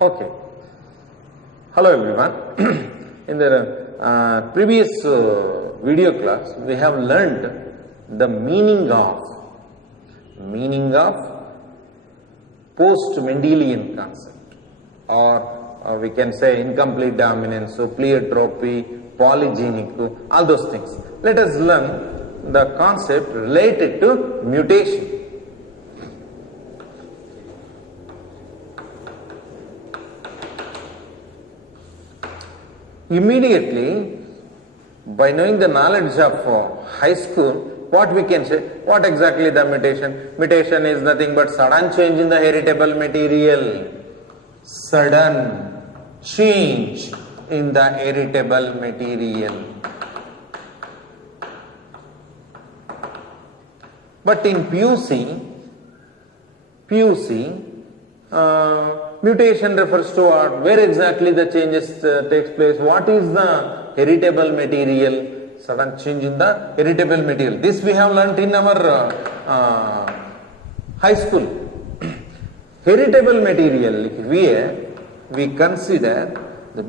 Okay. Hello everyone. In the previous video class, we have learned the meaning of post-Mendelian concept, or we can say incomplete dominance, pleiotropy, polygenic, all those things. Let us learn the concept related to mutation. Immediately, by knowing the knowledge of high school, what we can say, what exactly the mutation? Mutation is nothing but sudden change in the heritable material. Sudden change in the heritable material. But in PUC, mutation refers to what? Where exactly the changes takes place? What is the heritable material? Sudden change in the heritable material. This we have learnt in our high school. Heritable material, we consider the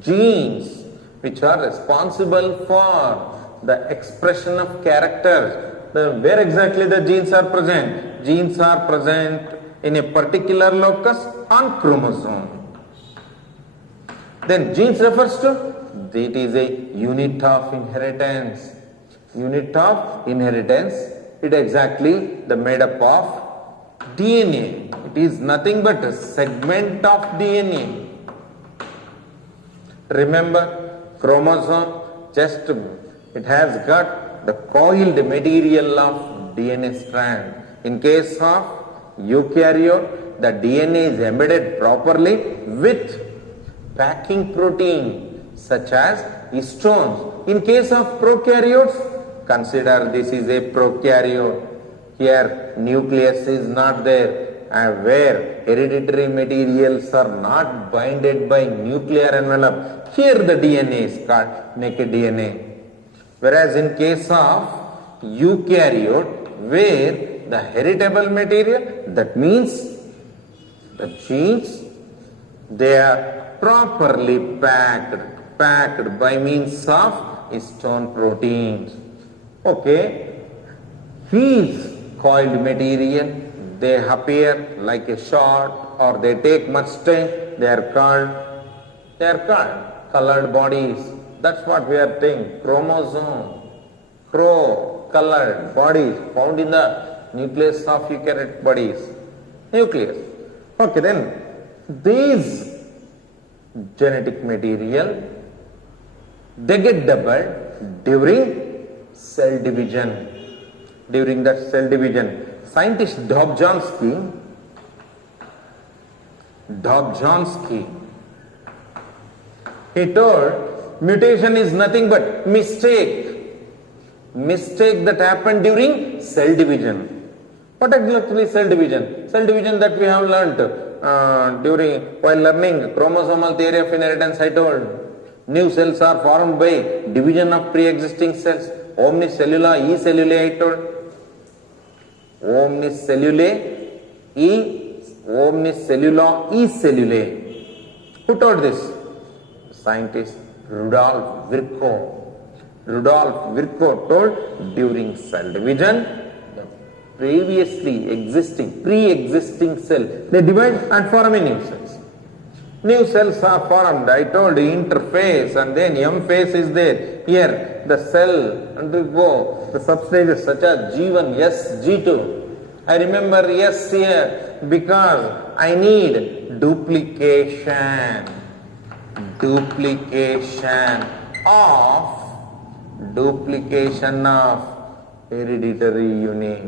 genes which are responsible for the expression of characters. Where exactly the genes are present? Genes are present in a particular locus on chromosome. Then genes refers to, it is a unit of inheritance. Unit of inheritance, it exactly the made up of DNA. It is nothing but a segment of DNA. Remember, chromosome, just it has got the coiled material of DNA strand. In case of eukaryote, the DNA is embedded properly with packing protein such as histones. In case of prokaryotes, consider this is a prokaryote. Here nucleus is not there, and where hereditary materials are not binded by nuclear envelope. Here the DNA is called naked DNA. Whereas in case of eukaryote, where the heritable material, that means the genes, they are properly packed by means of histone proteins. Okay, these coiled material, they appear like a shot or they take much time, they are called colored bodies. That's what we are saying, chromosome, colored bodies found in the nucleus of eukaryotic bodies. Nucleus. Okay, then these genetic material, they get doubled during cell division. During that cell division, scientist Dobzhansky, he told mutation is nothing but mistake that happened during cell division. What exactly cell division? Cell division that we have learnt while learning chromosomal theory of inheritance. I told new cells are formed by division of pre-existing cells. Omnicellula e cellulae, I told. Omnicellula e cellulae. Who told this? Scientist Rudolf Virchow. Rudolf Virchow told during cell division, the pre-existing cell, they divide and form a new cells. New cells are formed. I told interphase, and then M phase is there. Here the cell undergo the substages such as G1, S, G2. I remember S here because I need duplication of hereditary unit.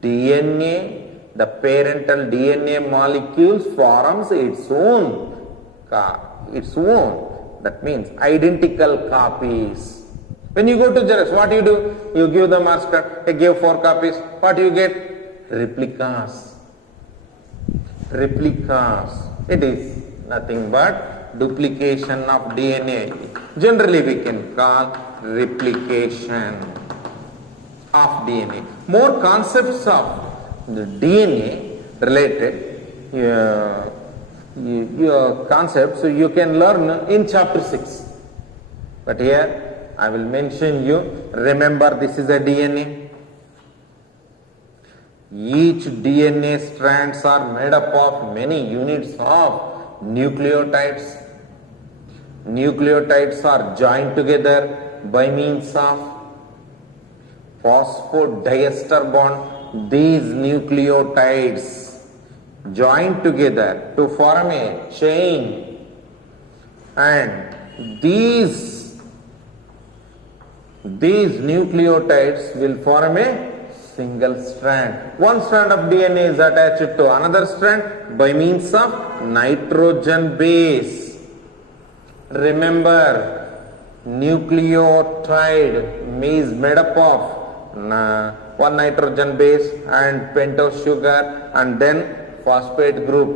DNA, the parental DNA molecules forms its own. That means identical copies. When you go to Xerox, what you do? You give the marks card, you give 4 copies. What you get? Replicas. It is nothing but duplication of DNA. Generally we can call replication of DNA. More concepts of the DNA related your concepts you can learn in chapter 6. But here I will mention you, remember this is a DNA. Each DNA strands are made up of many units of nucleotides. Nucleotides are joined together by means of phosphodiester bond. These nucleotides join together to form a chain, and these nucleotides will form a single strand. One strand of DNA is attached to another strand by means of nitrogen base. Remember, nucleotide is made up of one nitrogen base and pentose sugar and then phosphate group.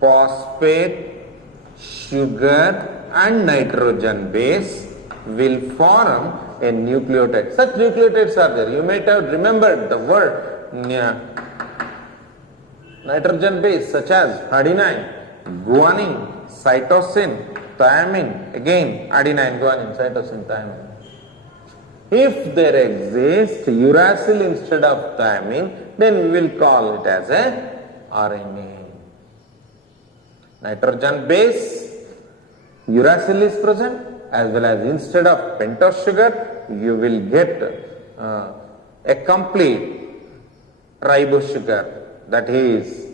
Phosphate, sugar and nitrogen base will form a nucleotide. Such nucleotides are there. You might have remembered the word nitrogen base such as adenine, guanine, cytosine, thymine. Again adenine, guanine, cytosine, thymine. If there exists uracil instead of thymine, then we will call it as a RNA. Nitrogen base, uracil is present, as well as instead of pentose sugar, you will get a complete ribose sugar, that is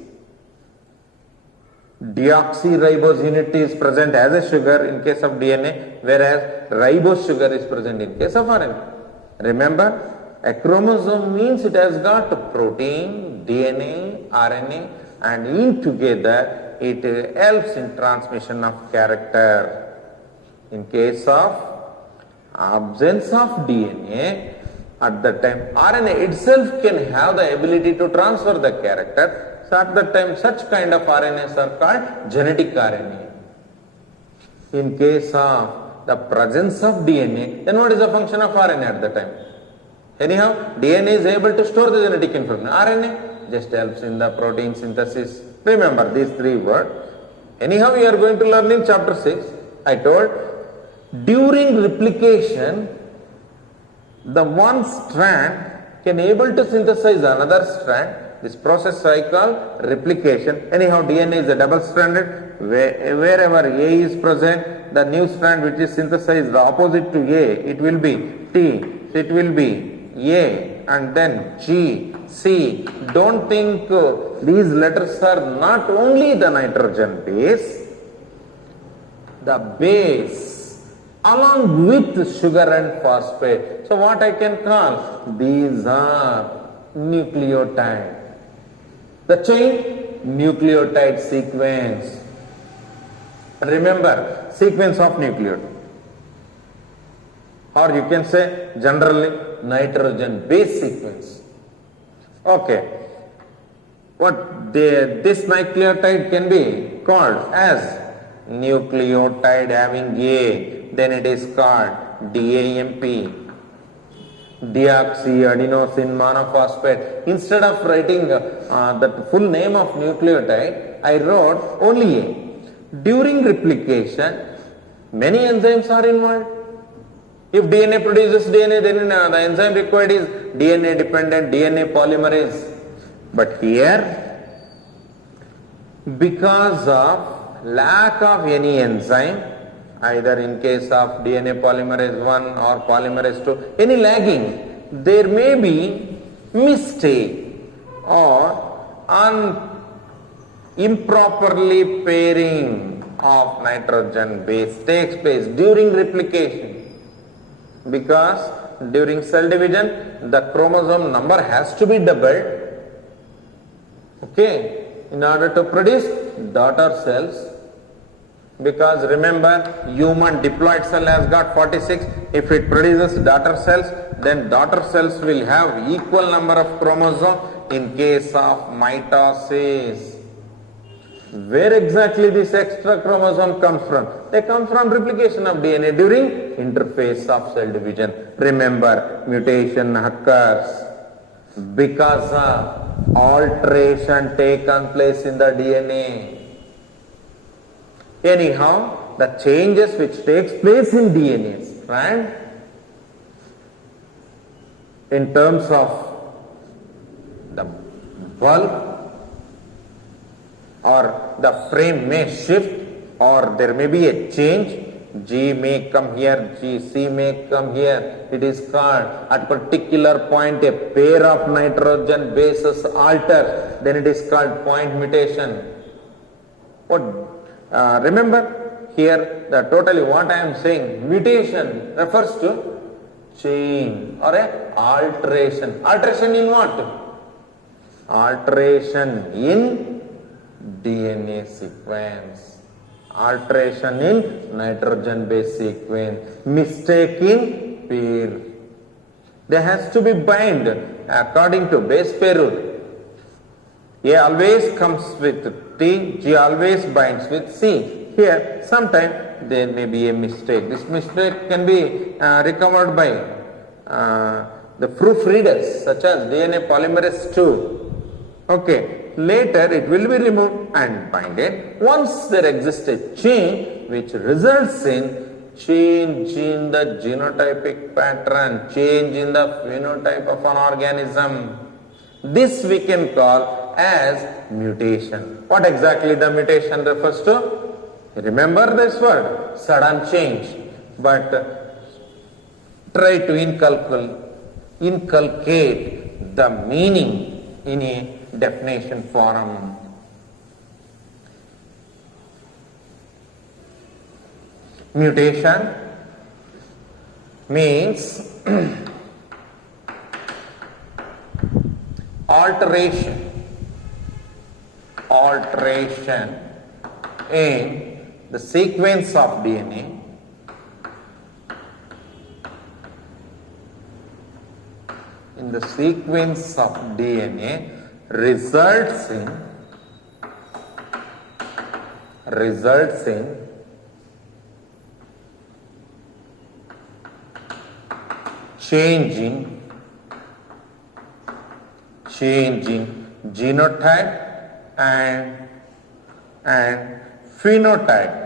deoxyribose unit is present as a sugar in case of DNA, whereas ribose sugar is present in case of RNA. Remember, a chromosome means it has got protein, DNA, RNA, and in together it helps in transmission of character. In case of absence of DNA, at that time RNA itself can have the ability to transfer the character. So at that time such kind of RNAs are called genetic RNA. In case of the presence of DNA, then what is the function of RNA at that time? Anyhow, DNA is able to store the genetic information. RNA just helps in the protein synthesis. Remember these three words. Anyhow, we are going to learn in chapter 6. I told, during replication, the one strand can able to synthesize another strand. This process I call replication. Anyhow, DNA is a double-stranded. Wherever A is present, the new strand which is synthesized the opposite to A, it will be T. It will be A and then G, C. Don't think these letters are not only the nitrogen base, the base along with sugar and phosphate. So what I can call? These are nucleotide. The chain, nucleotide sequence. Remember, sequence of nucleotide. Or you can say generally nitrogen base sequence. Okay. This nucleotide can be called as nucleotide having A, then it is called DAMP, deoxyadenosine monophosphate. Instead of writing the full name of nucleotide, I wrote only A. During replication, many enzymes are involved. If DNA produces DNA, then the enzyme required is DNA dependent DNA polymerase. But here, because of lack of any enzyme, either in case of DNA polymerase 1 or polymerase 2, any lagging, there may be mistake or improperly pairing of nitrogen base takes place during replication. Because during cell division, the chromosome number has to be doubled, okay, in order to produce daughter cells. Because remember, human diploid cell has got 46. If it produces daughter cells, then daughter cells will have equal number of chromosomes in case of mitosis. Where exactly this extra chromosome comes from? They come from replication of DNA during interphase of cell division. Remember, mutation occurs because of alteration taken place in the DNA. Anyhow, the changes which takes place in DNA strand in terms of the bulk or the frame may shift or there may be a change. G may come here, C may come here. It is called at particular point a pair of nitrogen bases alter, then it is called point mutation. What? Remember here the totally what I am saying, mutation refers to change or a alteration. Alteration in what? Alteration in DNA sequence. Alteration in nitrogen base sequence, mistake in pair. There has to be bind according to base pair rule. A always comes with T, G always binds with C. Here, sometimes there may be a mistake. This mistake can be recovered by the proofreaders such as DNA polymerase II. Okay. Later it will be removed and binded. Once there exists a change which results in change in the genotypic pattern, change in the phenotype of an organism. This we can call as mutation. What exactly the mutation refers to? Remember this word, sudden change. But try to inculcate the meaning in a definition form. Mutation means alteration in the sequence of DNA results in changing genotype and phenotype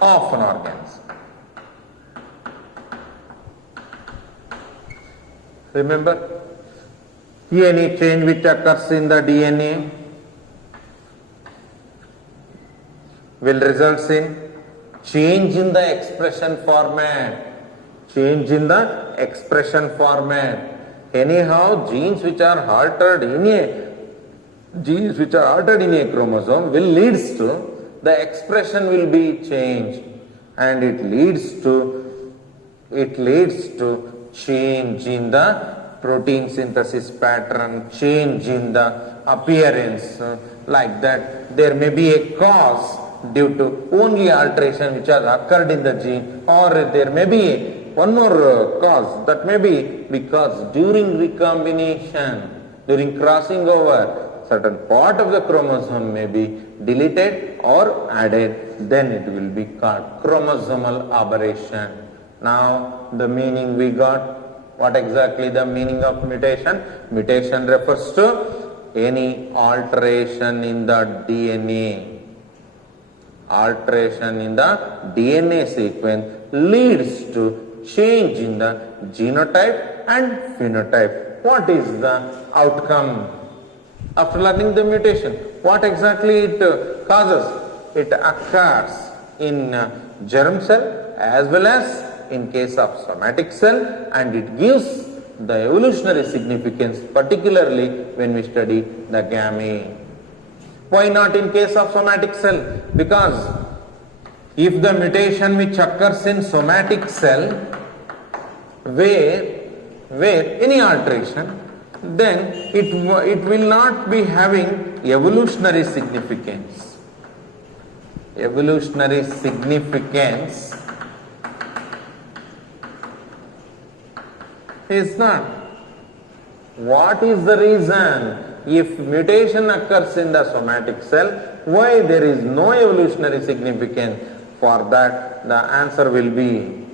of an organism. Remember, any change which occurs in the DNA will result in change in the expression format. Anyhow, genes which are altered in a chromosome will leads to the expression will be changed, and it leads to change in the protein synthesis pattern, change in the appearance. Like that, there may be a cause due to only alteration which has occurred in the gene, or there may be one more cause, that may be because during recombination, during crossing over, certain part of the chromosome may be deleted or added, then it will be called chromosomal aberration. Now the meaning we got. What exactly the meaning of mutation? Mutation refers to any alteration in the DNA. Alteration in the DNA sequence leads to change in the genotype and phenotype. What is the outcome? After learning the mutation, what exactly it causes? It occurs in germ cell as well as in case of somatic cell, and it gives the evolutionary significance, particularly when we study the gamete. Why not in case of somatic cell? Because if the mutation which occurs in somatic cell where any alteration, then it will not be having evolutionary significance. Evolutionary significance is not. What is the reason? If mutation occurs in the somatic cell, why there is no evolutionary significance? For that, the answer will be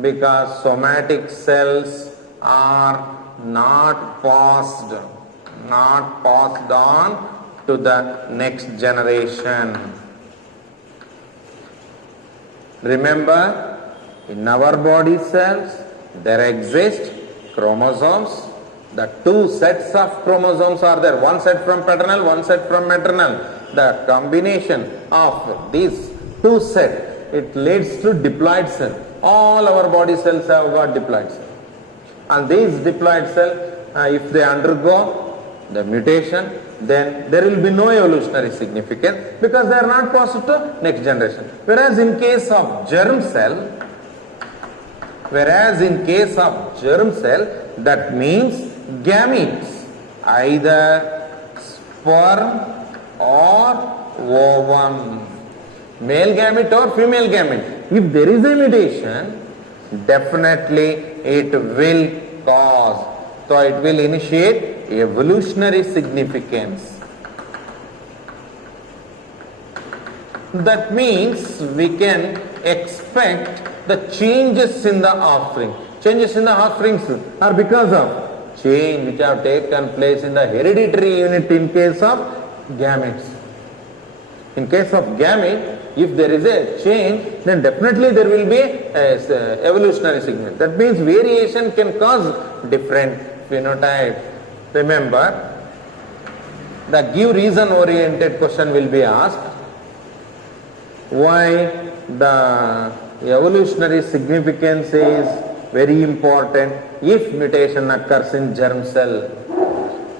because somatic cells are not passed on to the next generation. Remember, in our body cells, there exist chromosomes. The two sets of chromosomes are there. One set from paternal, one set from maternal. The combination of these two sets, it leads to diploid cell. All our body cells have got diploid cell. And these diploid cells, if they undergo the mutation, then there will be no evolutionary significance because they are not passed to next generation. Whereas in case of germ cell, that means gametes, either sperm or ovum, male gamete or female gamete. If there is a mutation, definitely it will cause, so it will initiate evolutionary significance. That means we can expect the changes in the offspring. Changes in the offspring are because of change which have taken place in the hereditary unit in case of gametes. In case of gamete, if there is a change, then definitely there will be a evolutionary significance. That means variation can cause different phenotypes. Remember, the give reason oriented question will be asked. Why the evolutionary significance is very important if mutation occurs in germ cell.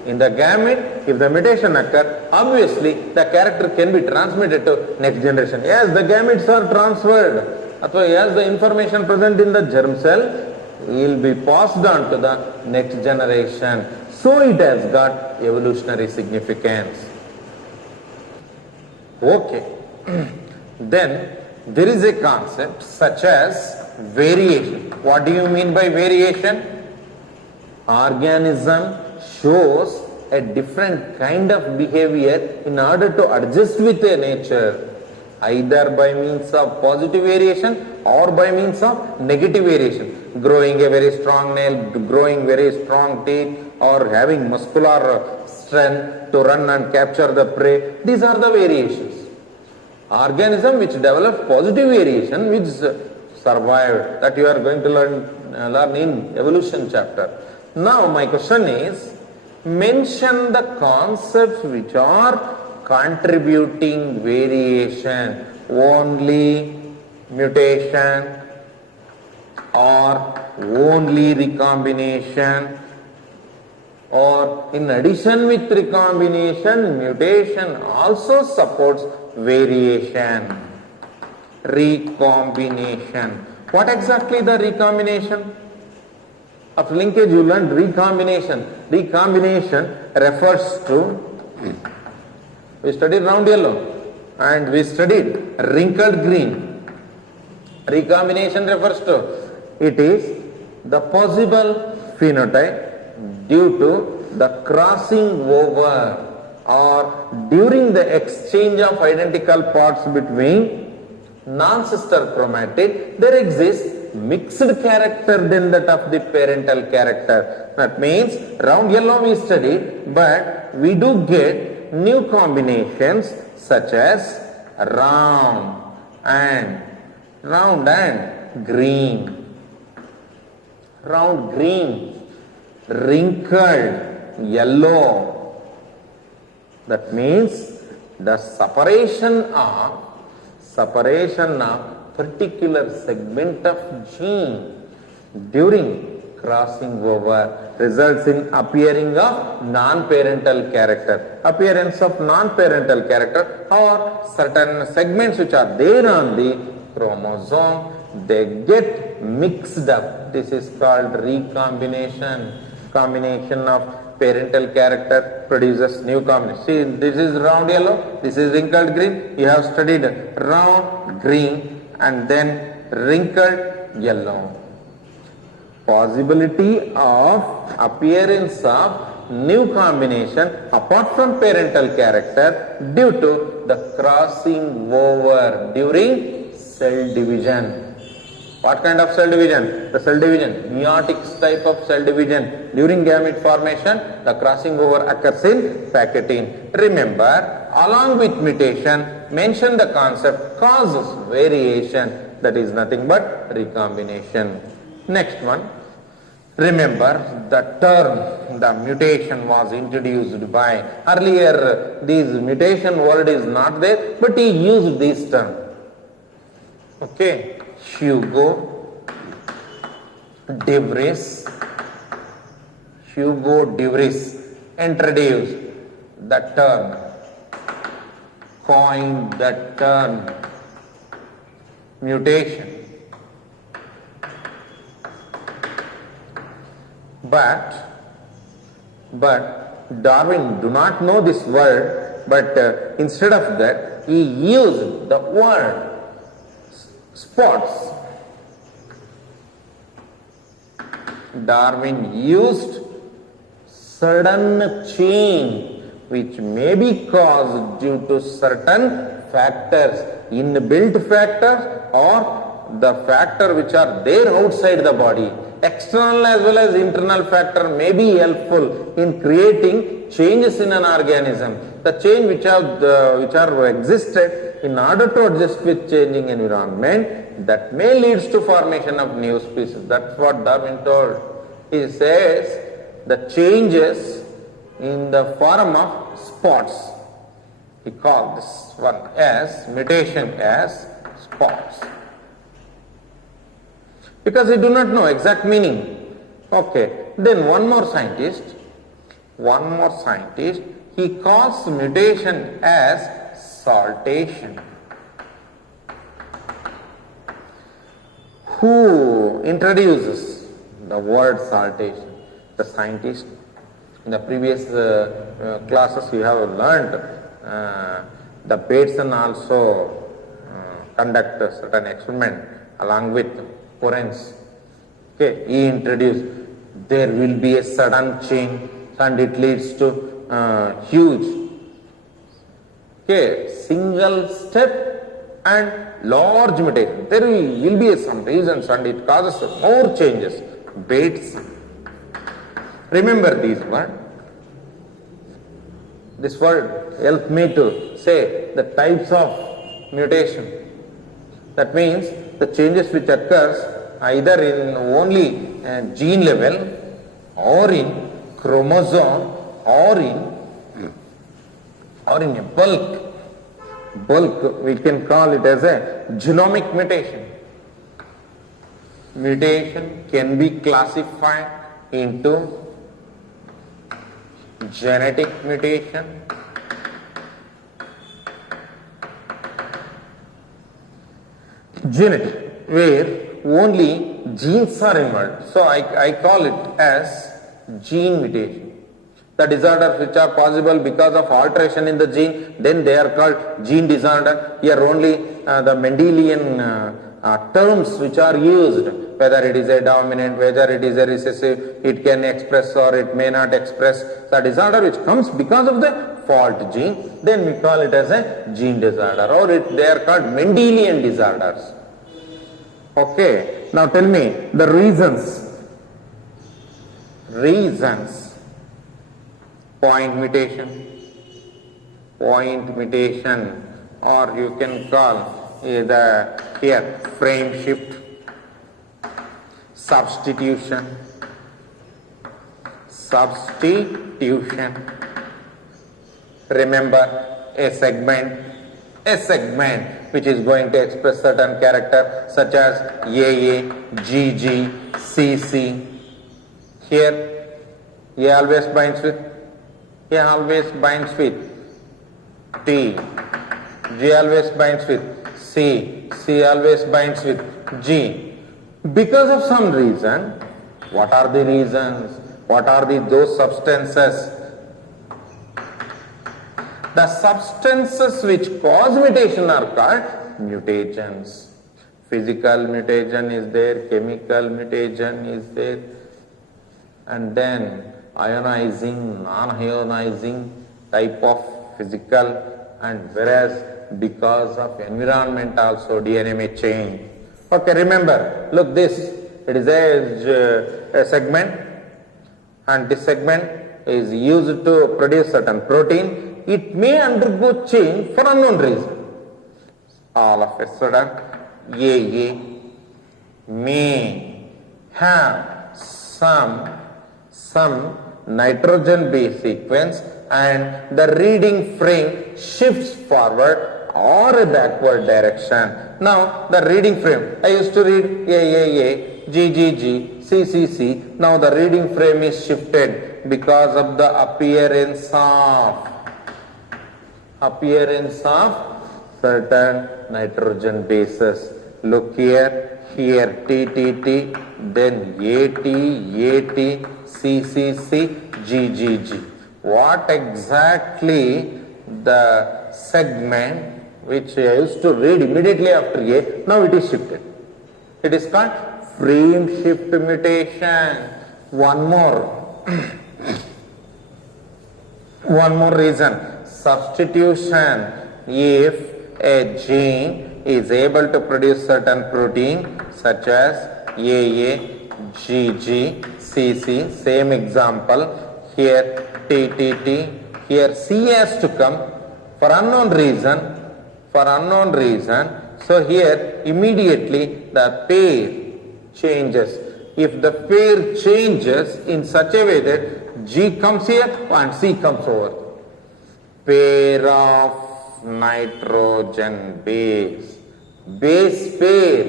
In the gamete, if the mutation occurs, obviously the character can be transmitted to next generation. Yes, the gametes are transferred. As the information present in the germ cell will be passed on to the next generation. So it has got evolutionary significance. Okay. Then there is a concept such as variation. What do you mean by variation? Organism shows a different kind of behavior in order to adjust with a nature, either by means of positive variation or by means of negative variation. Growing a very strong nail, growing very strong teeth, or having muscular strength to run and capture the prey. These are the variations. Organism which develops positive variation, which survived, that you are going to learn in evolution chapter. Now my question is, mention the concepts which are contributing variation, only mutation or only recombination, or in addition with recombination, mutation also supports variation. Recombination. What exactly the recombination? Of linkage you learned recombination. Recombination refers to, we studied round yellow and we studied wrinkled green. Recombination refers to, it is the possible phenotype due to the crossing over or during the exchange of identical parts between non-sister chromatid, there exists mixed character than that of the parental character. That means round yellow we studied, but we do get new combinations such as round and green. Round green, wrinkled yellow. That means the separation of particular segment of gene during crossing over results in appearing of non-parental character. Appearance of non-parental character or certain segments which are there on the chromosome, they get mixed up. This is called recombination. Combination of parental character produces new combination. See, this is round yellow, this is wrinkled green. You have studied round green and then wrinkled yellow. Possibility of appearance of new combination apart from parental character due to the crossing over during cell division. What kind of cell division? The cell division, meiotic type of cell division. During gamete formation, the crossing over occurs in packaging. Remember, along with mutation, mention the concept causes variation. That is nothing but recombination. Next one. Remember, the term, the mutation was introduced by, earlier this mutation word is not there, but he used this term. Okay, Hugo de Vries introduced the term, coined the term mutation. But Darwin do not know this word, but instead of that he used the word spots. Darwin used sudden change which may be caused due to certain factors, inbuilt factors or the factor which are there outside the body. External as well as internal factor may be helpful in creating changes in an organism. The change which are existed in order to adjust with changing environment, that may leads to formation of new species. That's what Darwin told. He says the changes in the form of spots. He called this one as mutation as spots. Because they do not know exact meaning. Okay, then one more scientist, he calls mutation as saltation. Who introduces the word saltation? The scientist. In the previous classes you have learned the Bateson also conduct a certain experiment along with Correns. Okay, he introduced there will be a sudden change and it leads to huge single step and large mutation. There will be some reasons and it causes more changes. Bates. Remember these words. This word helped me to say the types of mutation. That means the changes which occurs either in only gene level or in chromosome or in a bulk we can call it as a genomic mutation. Mutation can be classified into genetic mutation, where only genes are involved. So I call it as gene mutation. The disorders which are possible because of alteration in the gene, then they are called gene disorder. Here only the Mendelian terms which are used, whether it is a dominant, whether it is a recessive, it can express or it may not express. The disorder which comes because of the fault gene, then we call it as a gene disorder, or they are called Mendelian disorders. Okay, now tell me the reasons. Point mutation, or you can call either here frame shift, substitution. Remember a segment which is going to express certain character such as AA, GG, CC. Here A always binds with T, G always binds with C, C always binds with G. Because of some reason, what are the reasons? What are those substances? The substances which cause mutation are called mutagens. Physical mutation is there, chemical mutation is there, and then ionizing, non-ionizing type of physical, and whereas because of environment also DNA may change. Okay, remember, look this, it is a segment, and this segment is used to produce certain protein. It may undergo change for unknown reason. All of a sudden, AA may have some nitrogen base sequence, and the reading frame shifts forward or a backward direction. Now the reading frame, I used to read AAA, GGG, CCC. Now the reading frame is shifted because of the appearance of certain nitrogen bases. Look here TTT, then AT, CCC, GGG. What exactly the segment which I used to read immediately after A, now it is shifted. It is called frame shift mutation. One more reason, substitution. If a gene is able to produce certain protein such as AA, GG, CC, same example, here TTT, here C has to come for unknown reason. So here immediately the pair changes. If the pair changes in such a way that G comes here and C comes over, pair of nitrogen base pair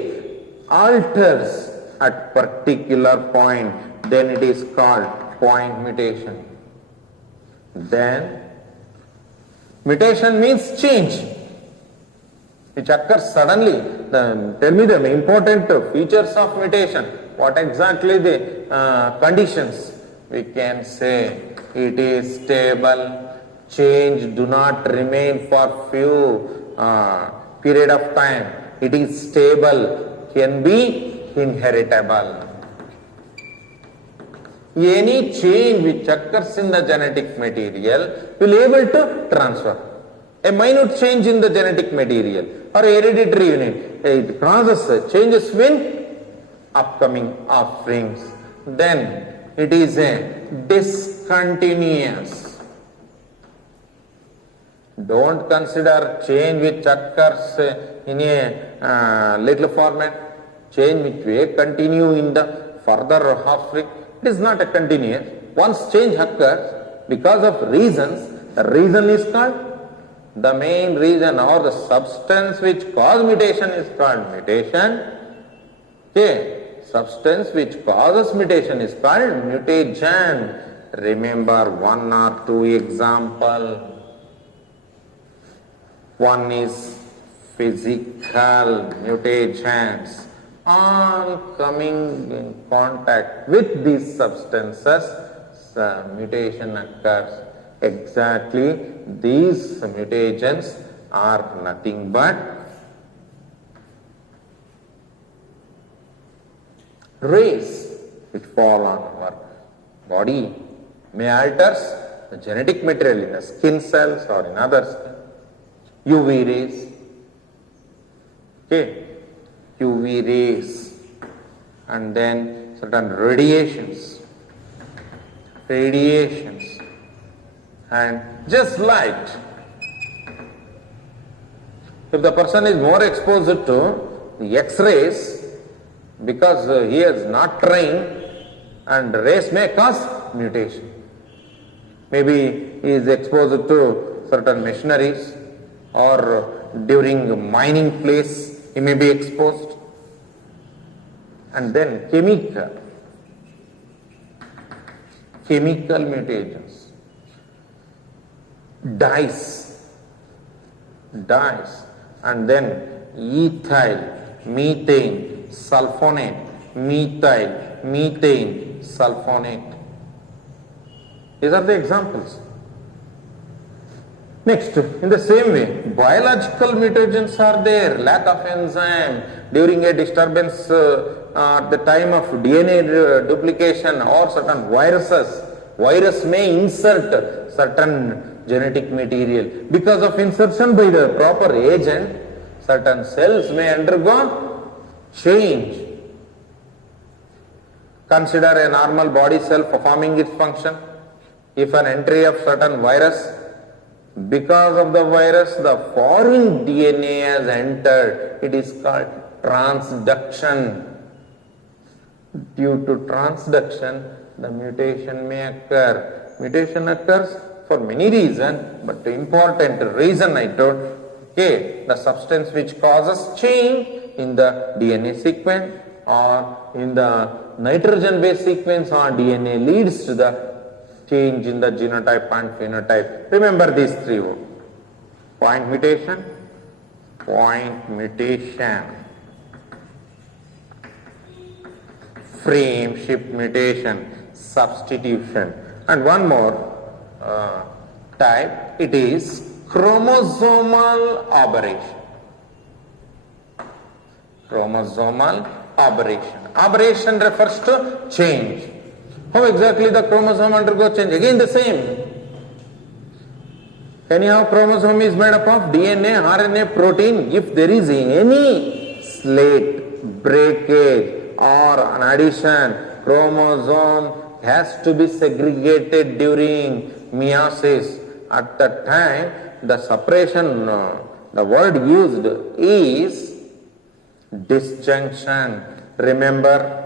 alters at particular point, then it is called point mutation. Then mutation means change which occurs suddenly. Tell me the important features of mutation. What exactly the conditions? We can say it is stable, change do not remain for few period of time. It is stable, can be inheritable. Any change which occurs in the genetic material will able to transfer. A minute change in the genetic material or hereditary unit, it causes changes in upcoming offsprings. Then it is a discontinuous. Don't consider change which occurs in a little format, change which will continue in the further offspring. It is not a continuous. Once change occurs because of reasons, the reason is called, the main reason or the substance which causes mutation is called mutation. Okay, substance which causes mutation is called mutagen. Remember one or two example. One is physical mutagens. On coming in contact with these substances, mutation occurs. Exactly, these mutagens are nothing but rays which fall on our body, may alters the genetic material in the skin cells or in other skin. UV rays, okay, UV rays, and then certain radiations, and just light. If the person is more exposed to the X-rays because he is not trained, and rays may cause mutation. Maybe he is exposed to certain machineries or during mining place he may be exposed. And then chemical mutagens, dyes, and then ethyl, methane, sulfonate, methyl, methane, sulfonate. These are the examples. Next, in the same way, biological mutagens are there, lack of enzyme during a disturbance at the time of DNA duplication or certain viruses. Virus may insert certain genetic material. Because of insertion by the proper agent, certain cells may undergo change. Consider a normal body cell performing its function. If an entry of certain virus, because of the virus, the foreign DNA has entered, it is called transduction. Due to transduction, the mutation may occur. Mutation occurs for many reasons, but the important reason I told, okay, the substance which causes change in the DNA sequence or in the nitrogen base sequence or DNA leads to the change in the genotype and phenotype. Remember these three words. Point mutation, frame shift mutation, substitution. And one more type, it is chromosomal aberration. Chromosomal aberration. Aberration refers to change. How exactly the chromosome undergoes change? Again the same. Anyhow, chromosome is made up of DNA, RNA, protein. If there is any slate, breakage or an addition, chromosome has to be segregated during meiosis. At that time, the separation, the word used is disjunction. Remember,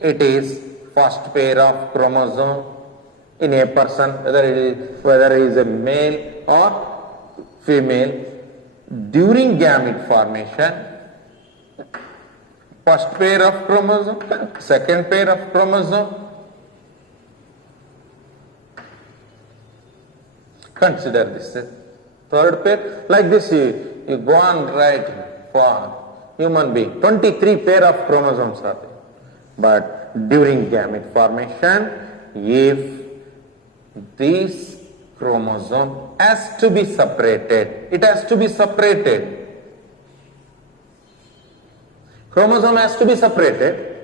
it is first pair of chromosome in a person, whether he is a male or female, during gamete formation. First pair of chromosome, second pair of chromosome. Consider this third pair. Like this, you go on writing for human being. 23 pair of chromosomes are there. But during gamete formation, if this chromosome has to be separated, it has to be separated. Chromosome has to be separated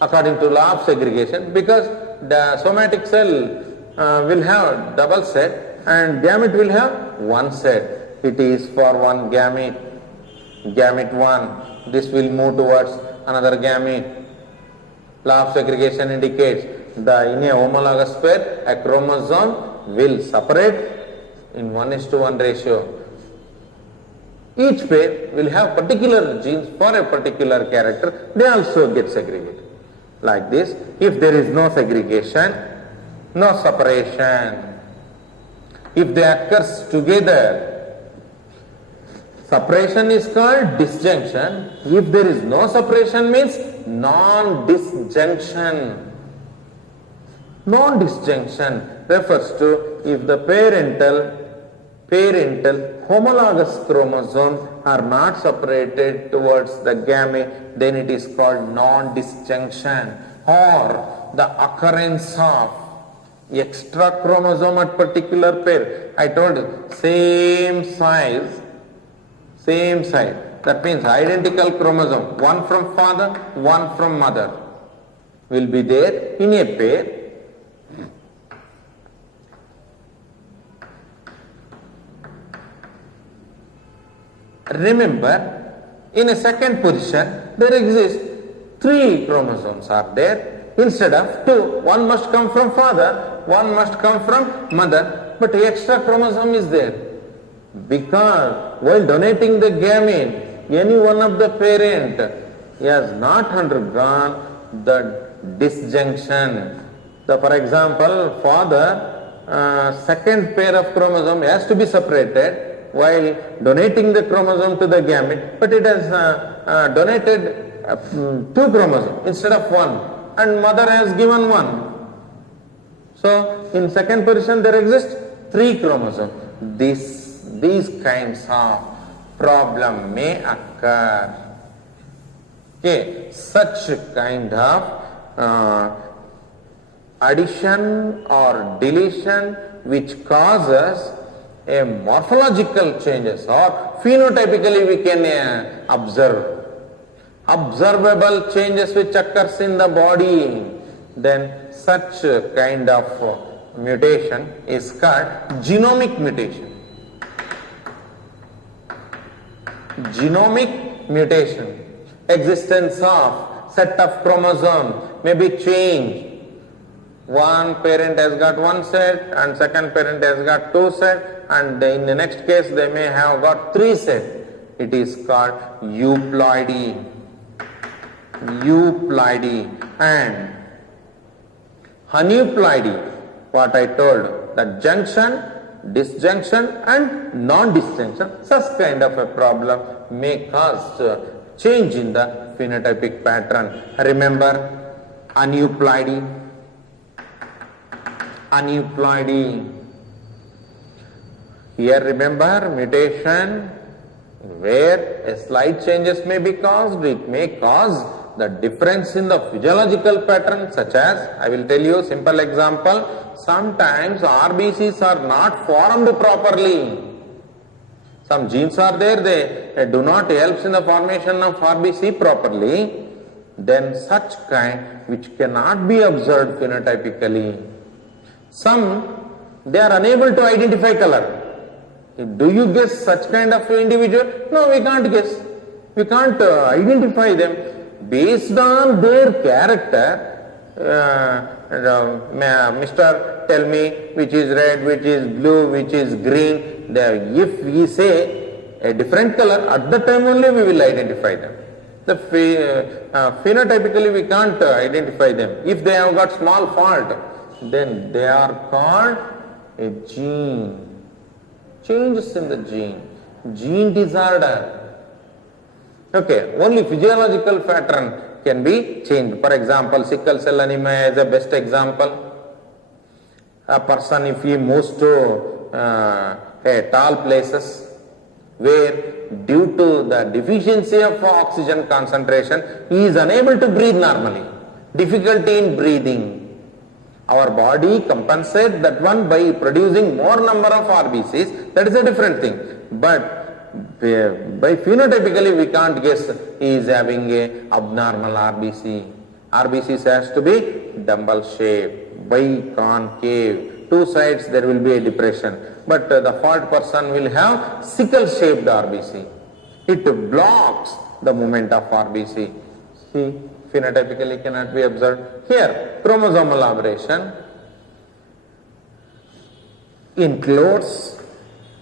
according to law of segregation, because the somatic cell will have double set and gamete will have one set. It is for one gamete, gamete 1, this will move towards another gamete. Law of segregation indicates that in a homologous pair, a chromosome will separate in 1:1 ratio. Each pair will have particular genes for a particular character. They also get segregated. Like this, if there is no segregation, no separation. If they occurs together, separation is called disjunction. If there is no separation, means non-disjunction. Non-disjunction refers to if the parental homologous chromosomes are not separated towards the gamete, then it is called non-disjunction. Or the occurrence of extra chromosome at particular pair. I told you, same size. That means identical chromosome, one from father, one from mother, will be there in a pair. Remember, in a second position, there exist 3 chromosomes are there instead of 2. One must come from father, one must come from mother, but extra chromosome is there. Because while donating the gamete, any one of the parent has not undergone the disjunction. So for example, father, second pair of chromosome has to be separated while donating the chromosome to the gamete, but it has donated 2 chromosomes instead of 1, and mother has given 1. So in second position there exist 3 chromosomes. These kinds of problem may occur. Okay, such kind of addition or deletion which causes a morphological changes, or phenotypically we can observe observable changes which occurs in the body, then such kind of mutation is called genomic mutation. Genomic mutation. Existence of set of chromosomes may be changed. One parent has got one set and second parent has got two set, and in the next case they may have got three set. It is called euploidy. Euploidy. And aneuploidy, what I told, that junction, disjunction and non-disjunction, such kind of a problem may cause change in the phenotypic pattern. Remember aneuploidy. Aneuploidy. Here remember mutation where a slight changes may be caused. It may cause the difference in the physiological pattern, such as, I will tell you simple example, sometimes RBCs are not formed properly. Some genes are there, they do not help in the formation of RBC properly, then such kind which cannot be observed phenotypically. Some, they are unable to identify color. Do you guess such kind of individual? No, we can't guess. We can't identify them. Based on their character, Mr. tell me which is red, which is blue, which is green. If we say a different color, at the time only we will identify them. The phenotypically we can't identify them. If they have got small fault, then they are called a gene. Changes in the gene disorder. Okay, only physiological pattern can be changed. For example, sickle cell anemia is the best example. A person, if he moves to tall places where due to the deficiency of oxygen concentration, he is unable to breathe normally. Difficulty in breathing. Our body compensates that one by producing more number of RBCs. That is a different thing. But by phenotypically we can't guess he is having a abnormal RBC. RBCs has to be dumbbell shape, biconcave. Two sides there will be a depression. But the fault person will have sickle shaped RBC. It blocks the movement of RBC. See? Phenotypically cannot be observed. Here, chromosomal aberration includes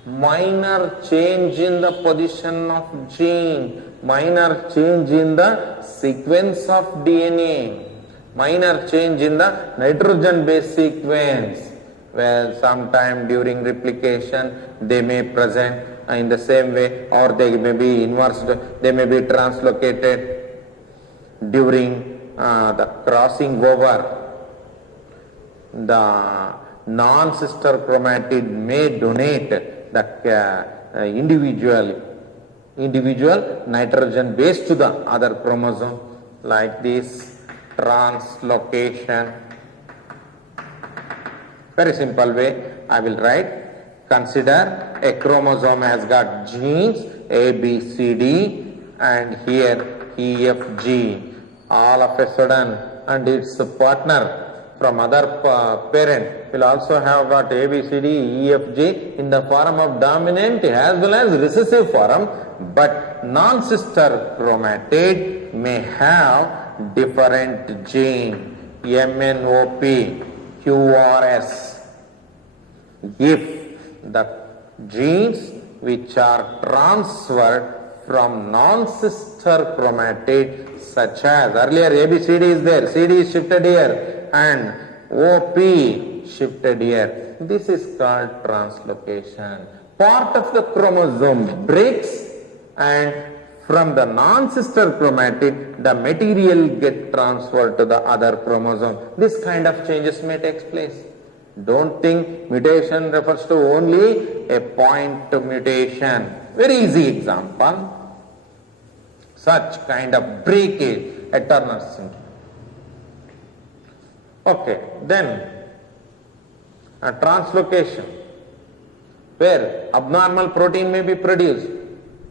minor change in the position of gene, minor change in the sequence of DNA, minor change in the nitrogen base sequence, where sometime during replication they may present in the same way, or they may be inversed, they may be translocated. During the crossing over, the non-sister chromatid may donate the individual nitrogen base to the other chromosome, like this translocation. Very simple way I will write. Consider a chromosome has got genes A, B, C, D and here E, F, G. All of a sudden, and its partner from other parent will also have got A, B, C, D, E, F, G in the form of dominant as well as recessive form, but non-sister chromatid may have different gene MNOP, QRS. If the genes which are transferred from non-sister chromatid, such as earlier ABCD is there, CD is shifted here and OP shifted here. This is called translocation. Part of the chromosome breaks and from the non-sister chromatid the material gets transferred to the other chromosome. This kind of changes may take place. Don't think mutation refers to only a point mutation. Very easy example. Such kind of breakage at Turner syndrome. Okay, then a translocation where abnormal protein may be produced.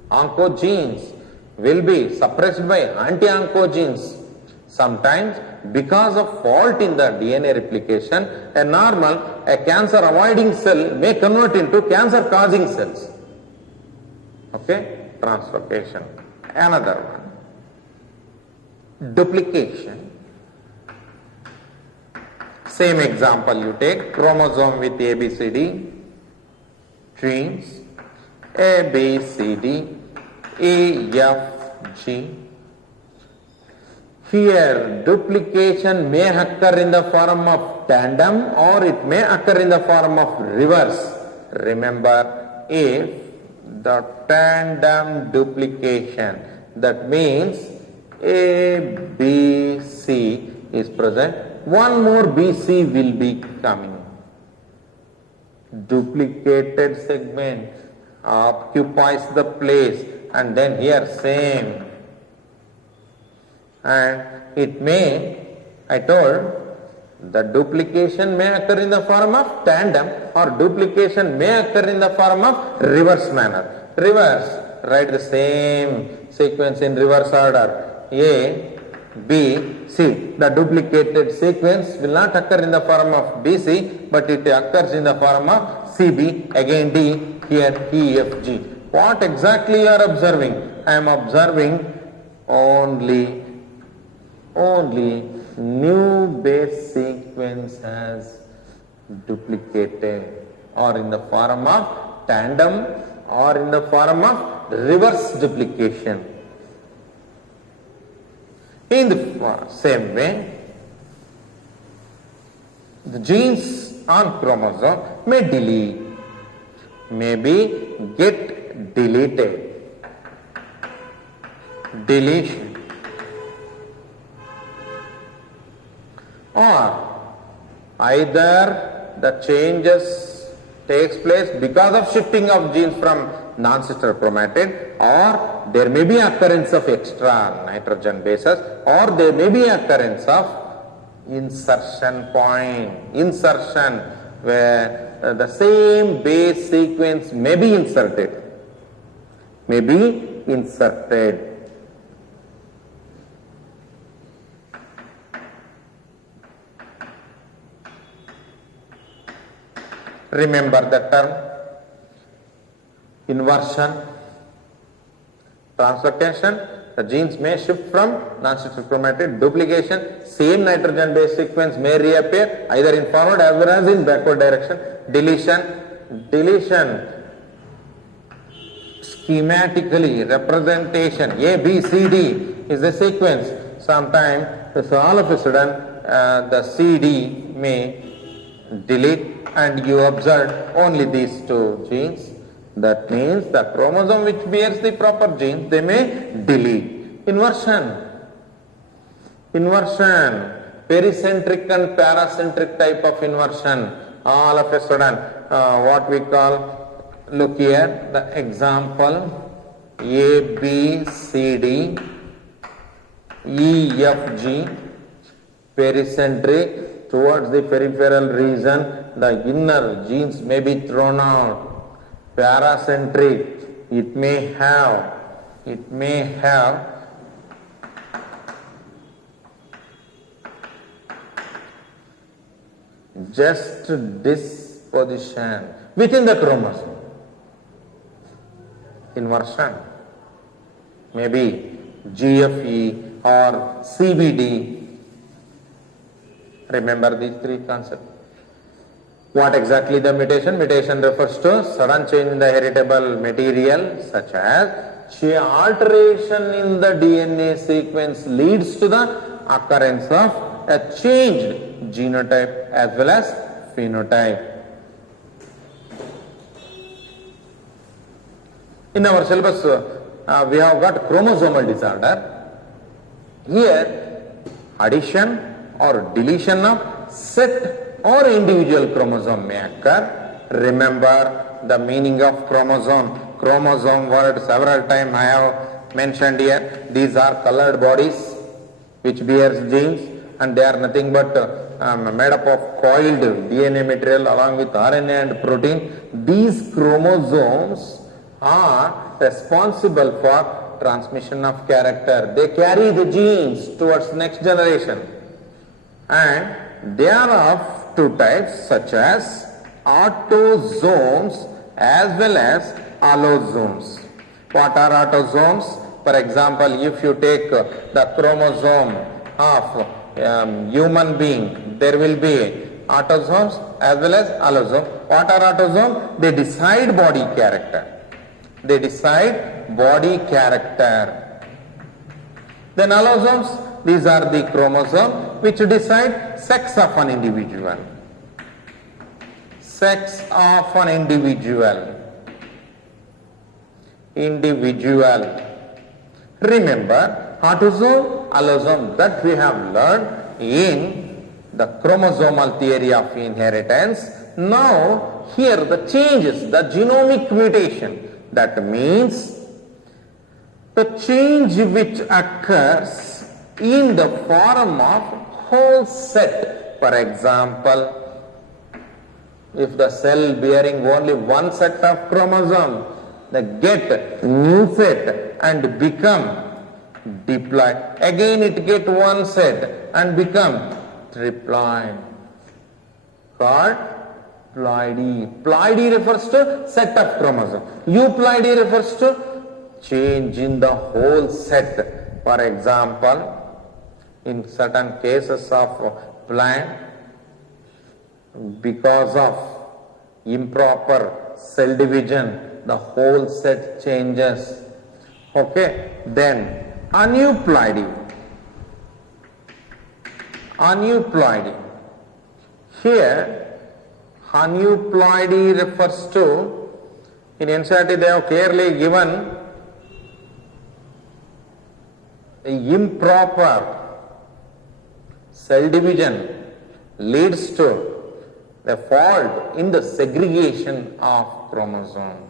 Oncogenes will be suppressed by anti-oncogenes. Sometimes because of fault in the DNA replication, a cancer avoiding cell may convert into cancer causing cells. Okay, translocation. Another one, duplication. Same example you take, chromosome with ABCD, genes, ABCD, EFG. Here, duplication may occur in the form of tandem or it may occur in the form of reverse. Remember, if the tandem duplication, that means A, B, C is present, one more BC will be coming. Duplicated segment occupies the place, and then here same. And it may, I told, the duplication may occur in the form of tandem or duplication may occur in the form of reverse manner. Reverse, write the same sequence in reverse order. A, B, C. The duplicated sequence will not occur in the form of BC, but it occurs in the form of CB, again D, here E, F, G. What exactly you are observing? I am observing only new base sequence has duplicated, or in the form of tandem or in the form of reverse duplication. In the same way, the genes on chromosome may delete, maybe get deleted. Deletion. Or either the changes takes place because of shifting of genes from non-sister chromatid, or there may be occurrence of extra nitrogen bases, or there may be occurrence of insertion point, insertion where the same base sequence may be inserted. Remember the term inversion, translocation. The genes may shift from non-sister chromatid. Duplication, same nitrogen base sequence may reappear either in forward as well as in backward direction. Deletion, schematically representation A, B, C, D is the sequence. Sometimes, so all of a sudden the CD may delete and you observe only these two genes. That means the chromosome which bears the proper genes, they may delete. Inversion, pericentric and paracentric type of inversion. All of a sudden, what we call, look here, the example, A, B, C, D, E, F, G, pericentric towards the peripheral region, the inner genes may be thrown out. Paracentric, it may have just disposition within the chromosome. Inversion, maybe GFE or CBD. Remember these three concepts. What exactly the mutation? Mutation refers to sudden change in the heritable material, such as alteration in the DNA sequence leads to the occurrence of a changed genotype as well as phenotype. In our syllabus, we have got chromosomal disorder. Here, addition or deletion of set or individual chromosome may occur. Remember the meaning of chromosome. Chromosome word several times I have mentioned here. These are colored bodies which bears genes, and they are nothing but made up of coiled DNA material along with RNA and protein. These chromosomes are responsible for transmission of character. They carry the genes towards next generation, and they are of two types, such as autosomes as well as allosomes. What are autosomes? For example, if you take the chromosome of human being, there will be autosomes as well as allosomes. What are autosomes? They decide body character. They decide body character. Then allosomes, these are the chromosomes which decide sex of an individual. Sex of an individual. Remember, autosome, allosome that we have learned in the chromosomal theory of inheritance. Now, here the changes, the genomic mutation, that means the change which occurs in the form of whole set. For example, if the cell bearing only one set of chromosome, they get new set and become diploid. Again it get one set and become triploid. Called ploidy. Ploidy refers to set of chromosome. Euploidy refers to change in the whole set. For example, in certain cases of plant, because of improper cell division, the whole set changes. Okay, then aneuploidy. Aneuploidy. Here, aneuploidy refers to, in NCERT they have clearly given improper cell division leads to the fault in the segregation of chromosome.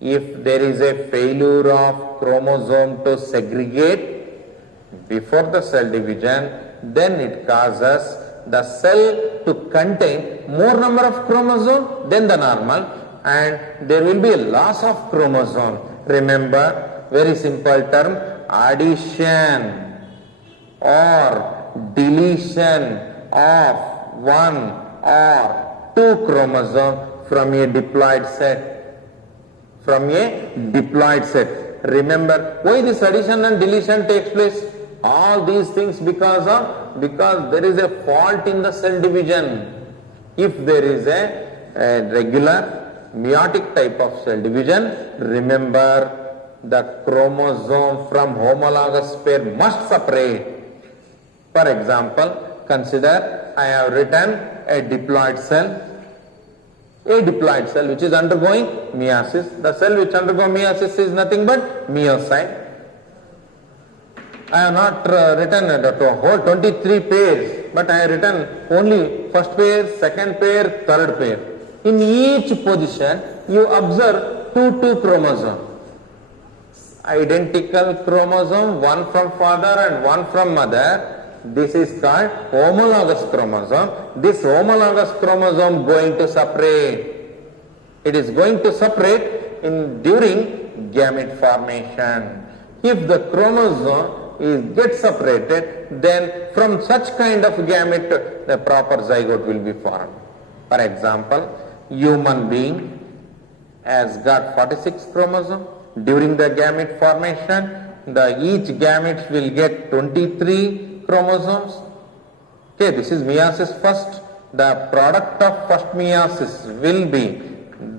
If there is a failure of chromosome to segregate before the cell division, then it causes the cell to contain more number of chromosomes than the normal, and there will be a loss of chromosome. Remember, very simple term, addition or deletion of one or two chromosomes from a diploid set. From a diploid set. Remember, why this addition and deletion takes place? All these things because there is a fault in the cell division. If there is a regular meiotic type of cell division, remember the chromosome from homologous pair must separate. For example, consider I have written a diploid cell. A diploid cell which is undergoing meiosis. The cell which undergoes meiosis is nothing but meiocyte. I have not written the whole 23 pairs, but I have written only first pair, second pair, third pair. In each position, you observe two chromosomes. Identical chromosome, one from father and one from mother. This is called homologous chromosome. This homologous chromosome going to separate. It is going to separate during gamete formation. If the chromosome gets separated, then from such kind of gamete, the proper zygote will be formed. For example, human being has got 46 chromosomes. During the gamete formation, each gamete will get 23 chromosomes. Okay, this is meiosis first. The product of first meiosis will be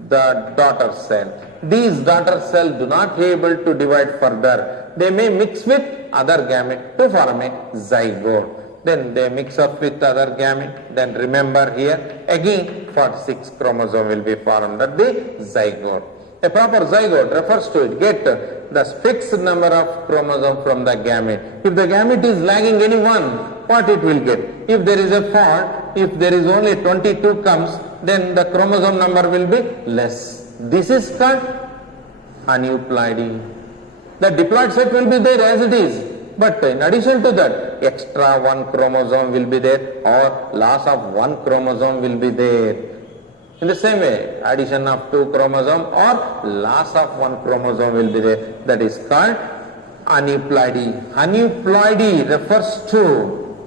the daughter cell. These daughter cells do not be able to divide further. They may mix with other gamete to form a zygote. Then they mix up with other gamete. Then remember here, again 46 chromosome will be formed at the zygote. A proper zygote refers to it, get the fixed number of chromosomes from the gamete. If the gamete is lagging any one, what it will get? If there is a fault, if there is only 22 comes, then the chromosome number will be less. This is called aneuploidy. The diploid set will be there as it is, but in addition to that, extra one chromosome will be there or loss of one chromosome will be there. In the same way, addition of two chromosomes or loss of one chromosome will be there. That is called aneuploidy. Aneuploidy refers to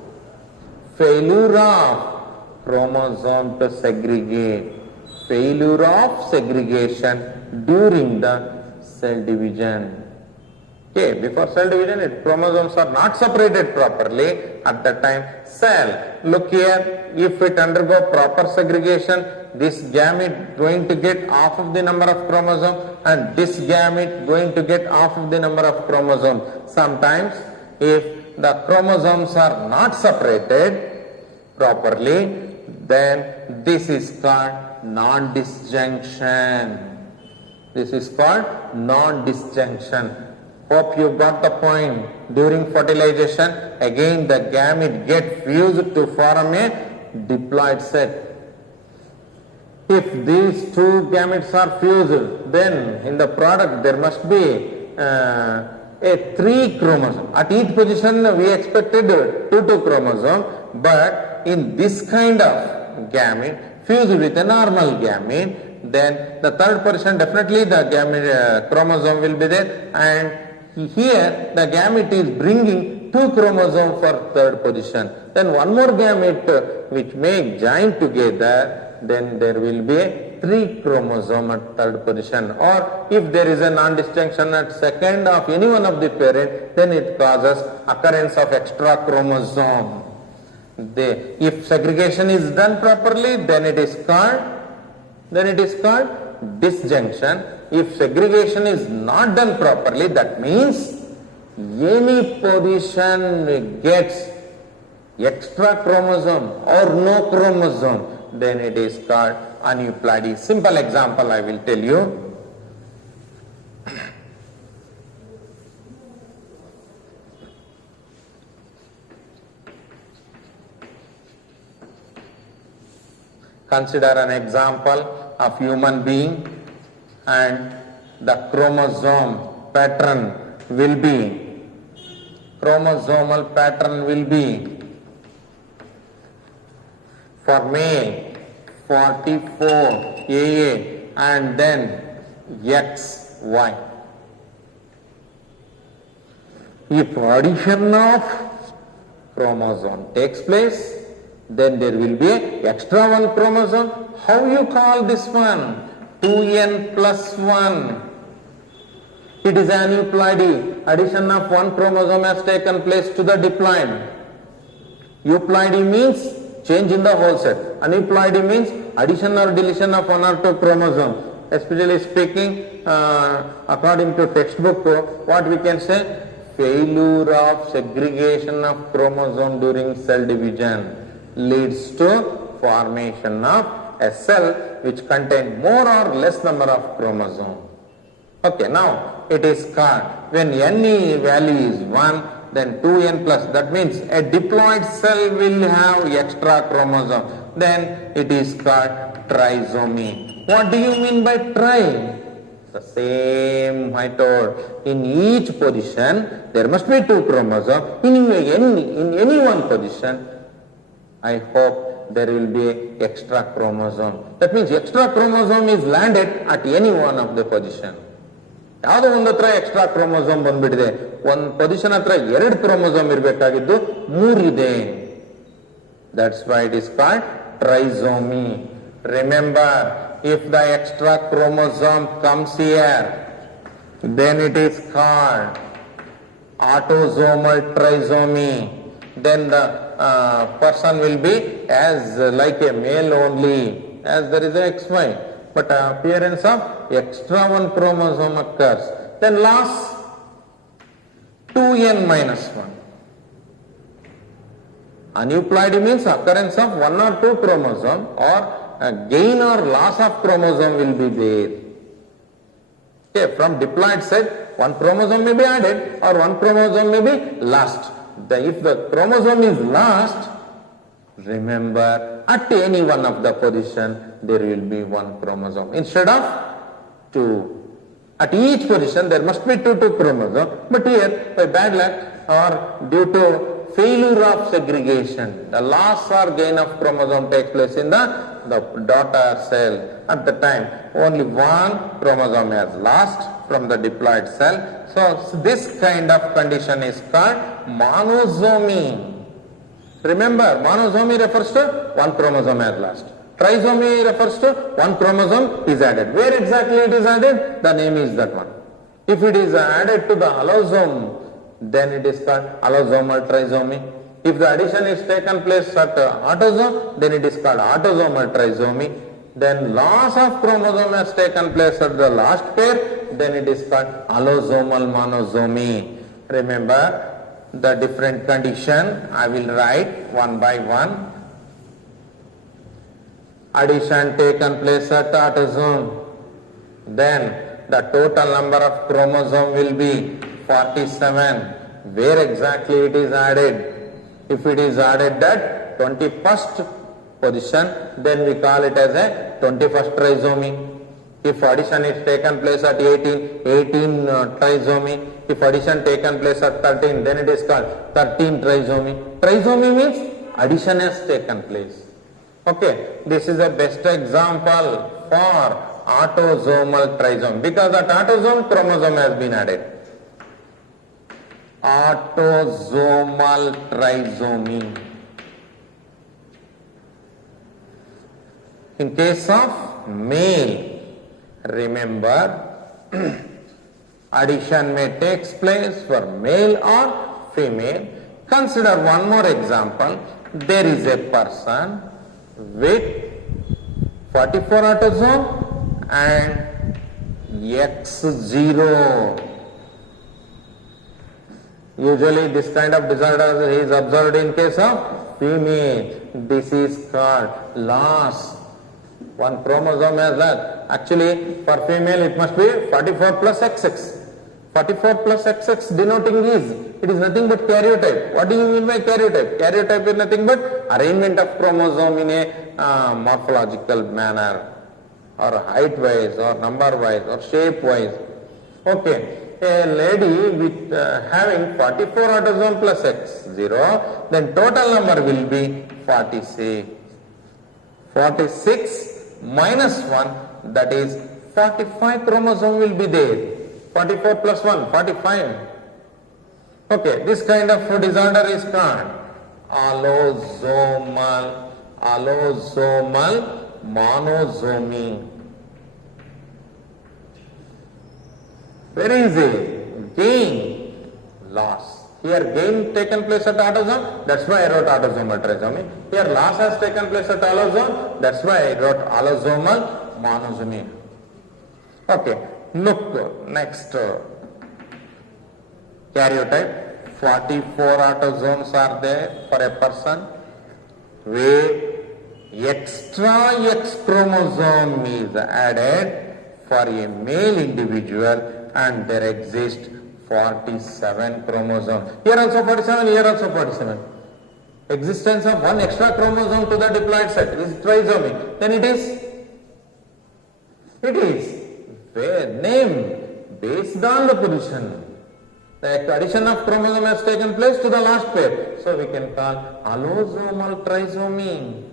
failure of chromosome to segregate. Failure of segregation during the cell division. Okay, before cell division, chromosomes are not separated properly. At that time, cell, look here, if it undergo proper segregation, this gamete going to get half of the number of chromosomes and this gamete going to get half of the number of chromosomes. Sometimes, if the chromosomes are not separated properly, then this is called non-disjunction. This is called non-disjunction. Hope you got the point. During fertilization, again the gamete get fused to form a diploid set. If these two gametes are fused, then in the product there must be a 3 chromosome. At each position we expected 2 chromosome, but in this kind of gamete fused with a normal gamete, then the third position definitely the gamete chromosome will be there, and here the gamete is bringing 2 chromosomes for third position. Then one more gamete which may join together, then there will be a 3 chromosome at third position. Or if there is a non-disjunction at second of any one of the parent, then it causes occurrence of extra chromosome. If segregation is done properly, then it is called disjunction. If segregation is not done properly, that means any position gets extra chromosome or no chromosome, then it is called aneuploidy. Simple example I will tell you. Consider an example of human being, and the chromosome pattern will be, chromosomal pattern will be for male 44 AA and then XY. If addition of chromosome takes place, then there will be an extra 1 chromosome. How you call this one? 2n plus 1. It is aneuploidy. Addition of 1 chromosome has taken place to the diploid. Euploidy means change in the whole set. Aneuploidy means addition or deletion of 1 or 2 chromosomes. Especially speaking, according to textbook, what we can say? Failure of segregation of chromosome during cell division leads to formation of a cell which contains more or less number of chromosomes. Okay, now it is called, when n value is 1, then 2n plus, that means a diploid cell will have extra chromosome. Then it is called trisomy. What do you mean by tri? The same I told. In each position there must be 2 chromosomes. In any one position, I hope there will be extra chromosome. That means extra chromosome is landed at any one of the position. ಯಾವುದೋ ಒಂದು ಹತ್ರ extra chromosome ಬಂದ್ಬಿಟ್ಟಿದೆ, ಒಂದು position ಹತ್ರ 2 chromosome ಇರಬೇಕಾಗಿದ್ದು 3 ಇದೆ. That's why it is called trisomy. Remember, if the extra chromosome comes here, then it is called autosomal trisomy. Then the person will be as like a male only, as there is a XY. But appearance of extra 1 chromosome occurs. Then loss 2n minus 1. Aneuploidy means occurrence of 1 or 2 chromosome, or a gain or loss of chromosome will be there. Okay, from diploid set, 1 chromosome may be added or 1 chromosome may be lost. If the chromosome is lost, remember, at any one of the position there will be 1 chromosome instead of 2. At each position there must be 2 chromosomes, but here by bad luck or due to failure of segregation, the loss or gain of chromosome takes place in the daughter cell. At the time only 1 chromosome has lost from the diploid cell. So this kind of condition is called monosomy. Remember, monosomy refers to 1 chromosome has lost. Trisomy refers to 1 chromosome is added. Where exactly it is added? The name is that one. If it is added to the allosome, then it is called allosomal trisomy. If the addition is taken place at autosome, then it is called autosomal trisomy. Then loss of chromosome has taken place at the last pair, then it is called allosomal monosomy. Remember the different condition, I will write one by one. Addition taken place at autosome, then the total number of chromosome will be 47. Where exactly it is added? If it is added at 21st position, then we call it as a 21st trisomy. If addition is taken place at 18 trisomy. If addition taken place at 13, then it is called 13 trisomy. Trisomy means addition has taken place. Okay, this is the best example for autosomal trisomy, because at autosome chromosome has been added. Autosomal trisomy. In case of male, remember addition may take place for male or female. Consider one more example. There is a person with 44 autosome and X0. Usually this kind of disorder is observed in case of female. This is called loss. One chromosome has that. Actually for female it must be 44 plus XX. 44 plus XX denoting it is nothing but karyotype. What do you mean by karyotype? Karyotype is nothing but arrangement of chromosome in a morphological manner, or height wise, or number wise, or shape wise. Okay. A lady with having 44 autosome plus X0, then total number will be 46. 46 minus 1, that is 45 chromosome will be there. 44 plus 1, 45. Okay, this kind of disorder is called allosomal monosomy. Very easy. Gain, loss. Here gain taken place at autosome, that's why I wrote autosomal trisomy. Here loss has taken place at allosome, that's why I wrote allosomal monosomy. Okay, look next. Karyotype, 44 autosomes are there for a person where extra X chromosome is added for a male individual, and there exist 47 chromosomes. Here also 47, here also 47. Existence of one extra chromosome to the diploid site is trisomy. Then it is name based on the position. The addition of chromosome has taken place to the last pair. So we can call allosomal trisomy.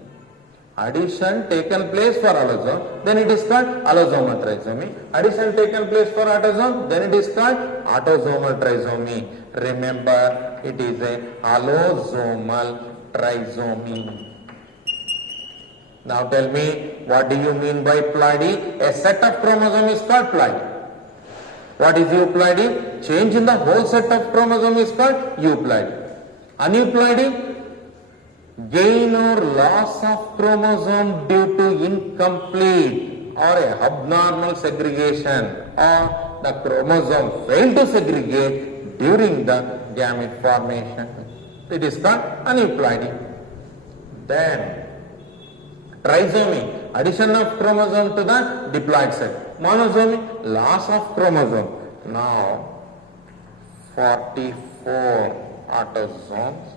Addition taken place for allosome, then it is called allosomal trisomy. Addition taken place for autosome, then it is called autosomal trisomy. Remember, it is a allosomal trisomy. Now tell me, what do you mean by ploidy? A set of chromosome is called ploidy. What is euploidy? Change in the whole set of chromosome is called euploidy. Aneuploidy? Gain or loss of chromosome due to incomplete or a abnormal segregation, or the chromosome failed to segregate during the gamete formation. It is called aneuploidy. Then trisomy, addition of chromosome to the diploid site. Monosomy, loss of chromosome. Now 44 autosomes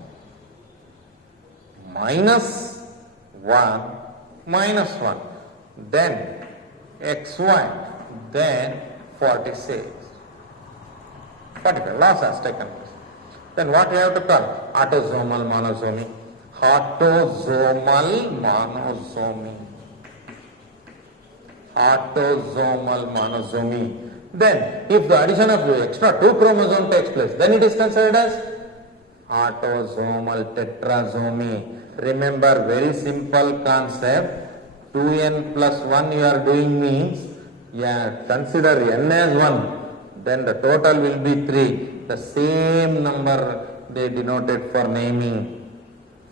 minus 1, then XY, then 46. 45, loss has taken place. Then what we have to call? Autosomal monosomy. Autosomal monosomy. Autosomal monosomy. Then, if the addition of the extra 2 chromosome takes place, then it is considered as autosomal tetrasomy. Remember, very simple concept. 2n plus 1 you are doing means, consider n as 1. then the total will be 3. The same number they denoted for naming.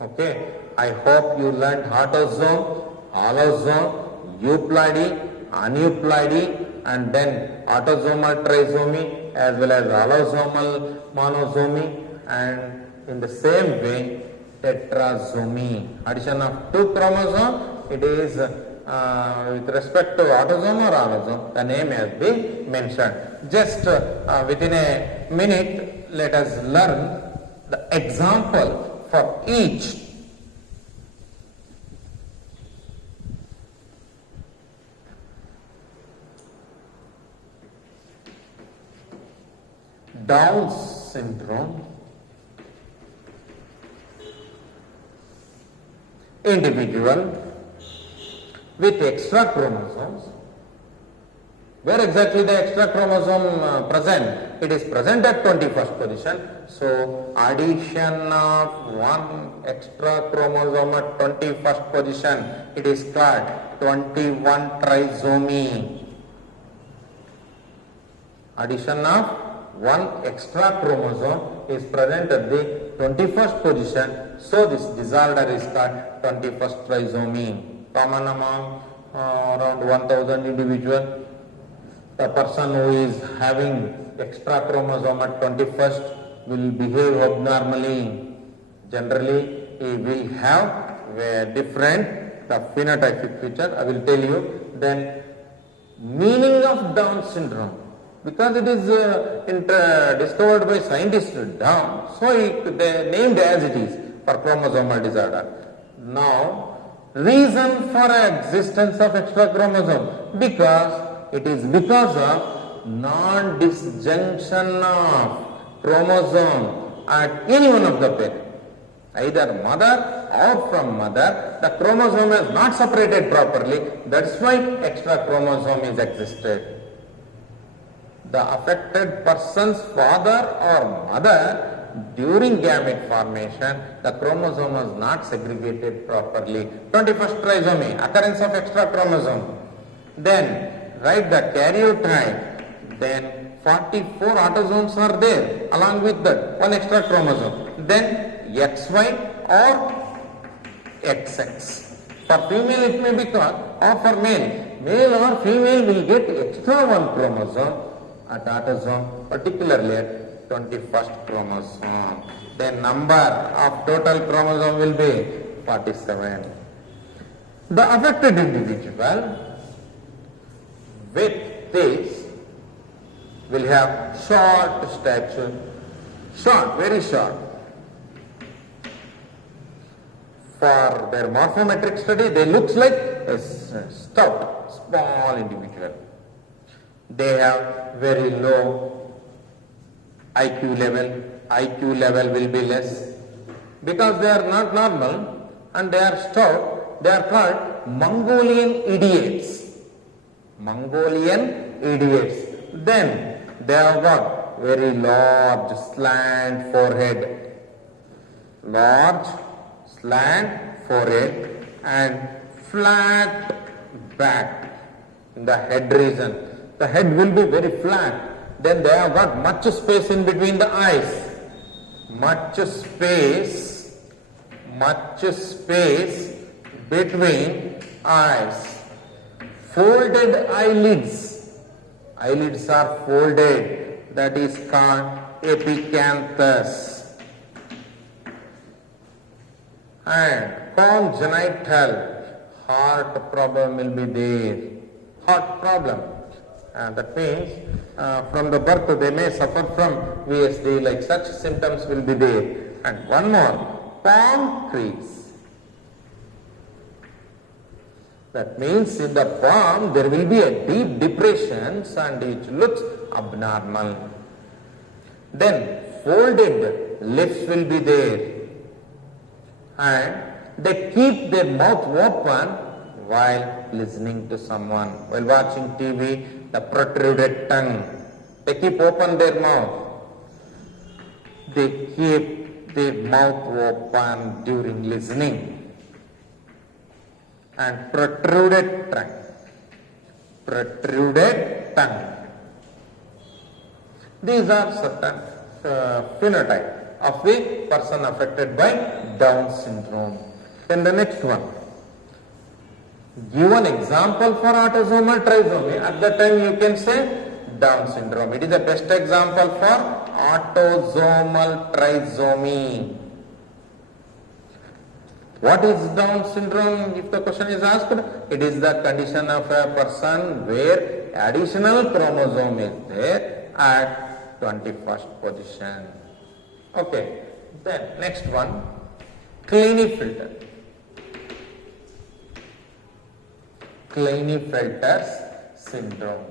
Okay, I hope you learned autosome, allosome, euploidy, aneuploidy, and then autosomal trisomy as well as allosomal monosomy, and in the same way tetrasomy. Addition of 2 chromosomes, it is with respect to autosome or allosome, the name has been mentioned. Just within a minute, let us learn the example for each. Down syndrome, individual with extra chromosomes. Where exactly the extra chromosome present? It is present at 21st position. So addition of 1 extra chromosome at 21st position, it is called 21 trisomy. Addition of 1 extra chromosome is present at the 21st position. So this disorder is called 21st trisomy. Common among around 1000 individuals. The person who is having extra chromosome at 21st will behave abnormally. Generally, he will have a different phenotypic feature. I will tell you. Then, meaning of Down syndrome, because it is discovered by scientists Down, so they named as it is for chromosomal disorder. Now, reason for existence of extra chromosome, because it is because of non-disjunction of chromosome at any one of the parents, either mother or from mother. The chromosome is not separated properly, that's why extra chromosome is existed. The affected person's father or mother, during gamete formation, the chromosome was not segregated properly. 21st trisomy, occurrence of extra chromosome. Then write the karyotype. Then 44 autosomes are there along with that 1 extra chromosome. Then XY or XX. For female it may be called, or for male. Male or female will get extra 1 chromosome at autosome, particularly at 21st chromosome. Then number of total chromosome will be 47. The affected individual with this will have short stature, short, very short. For their morphometric study, they look like a stout, small individual. They have very low IQ level. IQ level will be less because they are not normal and they are stout. They are called Mongolian idiots. Mongolian idiots. Then they have got very large slant forehead. Large slant forehead and flat back in the head region. The head will be very flat. Then they have got much space in between the eyes. Much space between eyes. Folded eyelids. Eyelids are folded. That is called epicanthus. And congenital heart problem will be there. Heart problem. That means from the birth they may suffer from VSD, like such symptoms will be there. And one more, palm crease. That means in the palm there will be a deep depression and it looks abnormal. Then folded lips will be there. And they keep their mouth open while listening to someone. While watching TV, the protruded tongue. They keep open their mouth. They keep their mouth open during listening. And protruded tongue. Protruded tongue. These are certain phenotype of the person affected by Down syndrome. Then the next one. Give an example for autosomal trisomy. At that time you can say Down syndrome. It is the best example for autosomal trisomy. What is Down syndrome? If the question is asked, it is the condition of a person where additional chromosome is there at 21st position. Okay. Then next one, Klinefelter. Klinefelter's syndrome.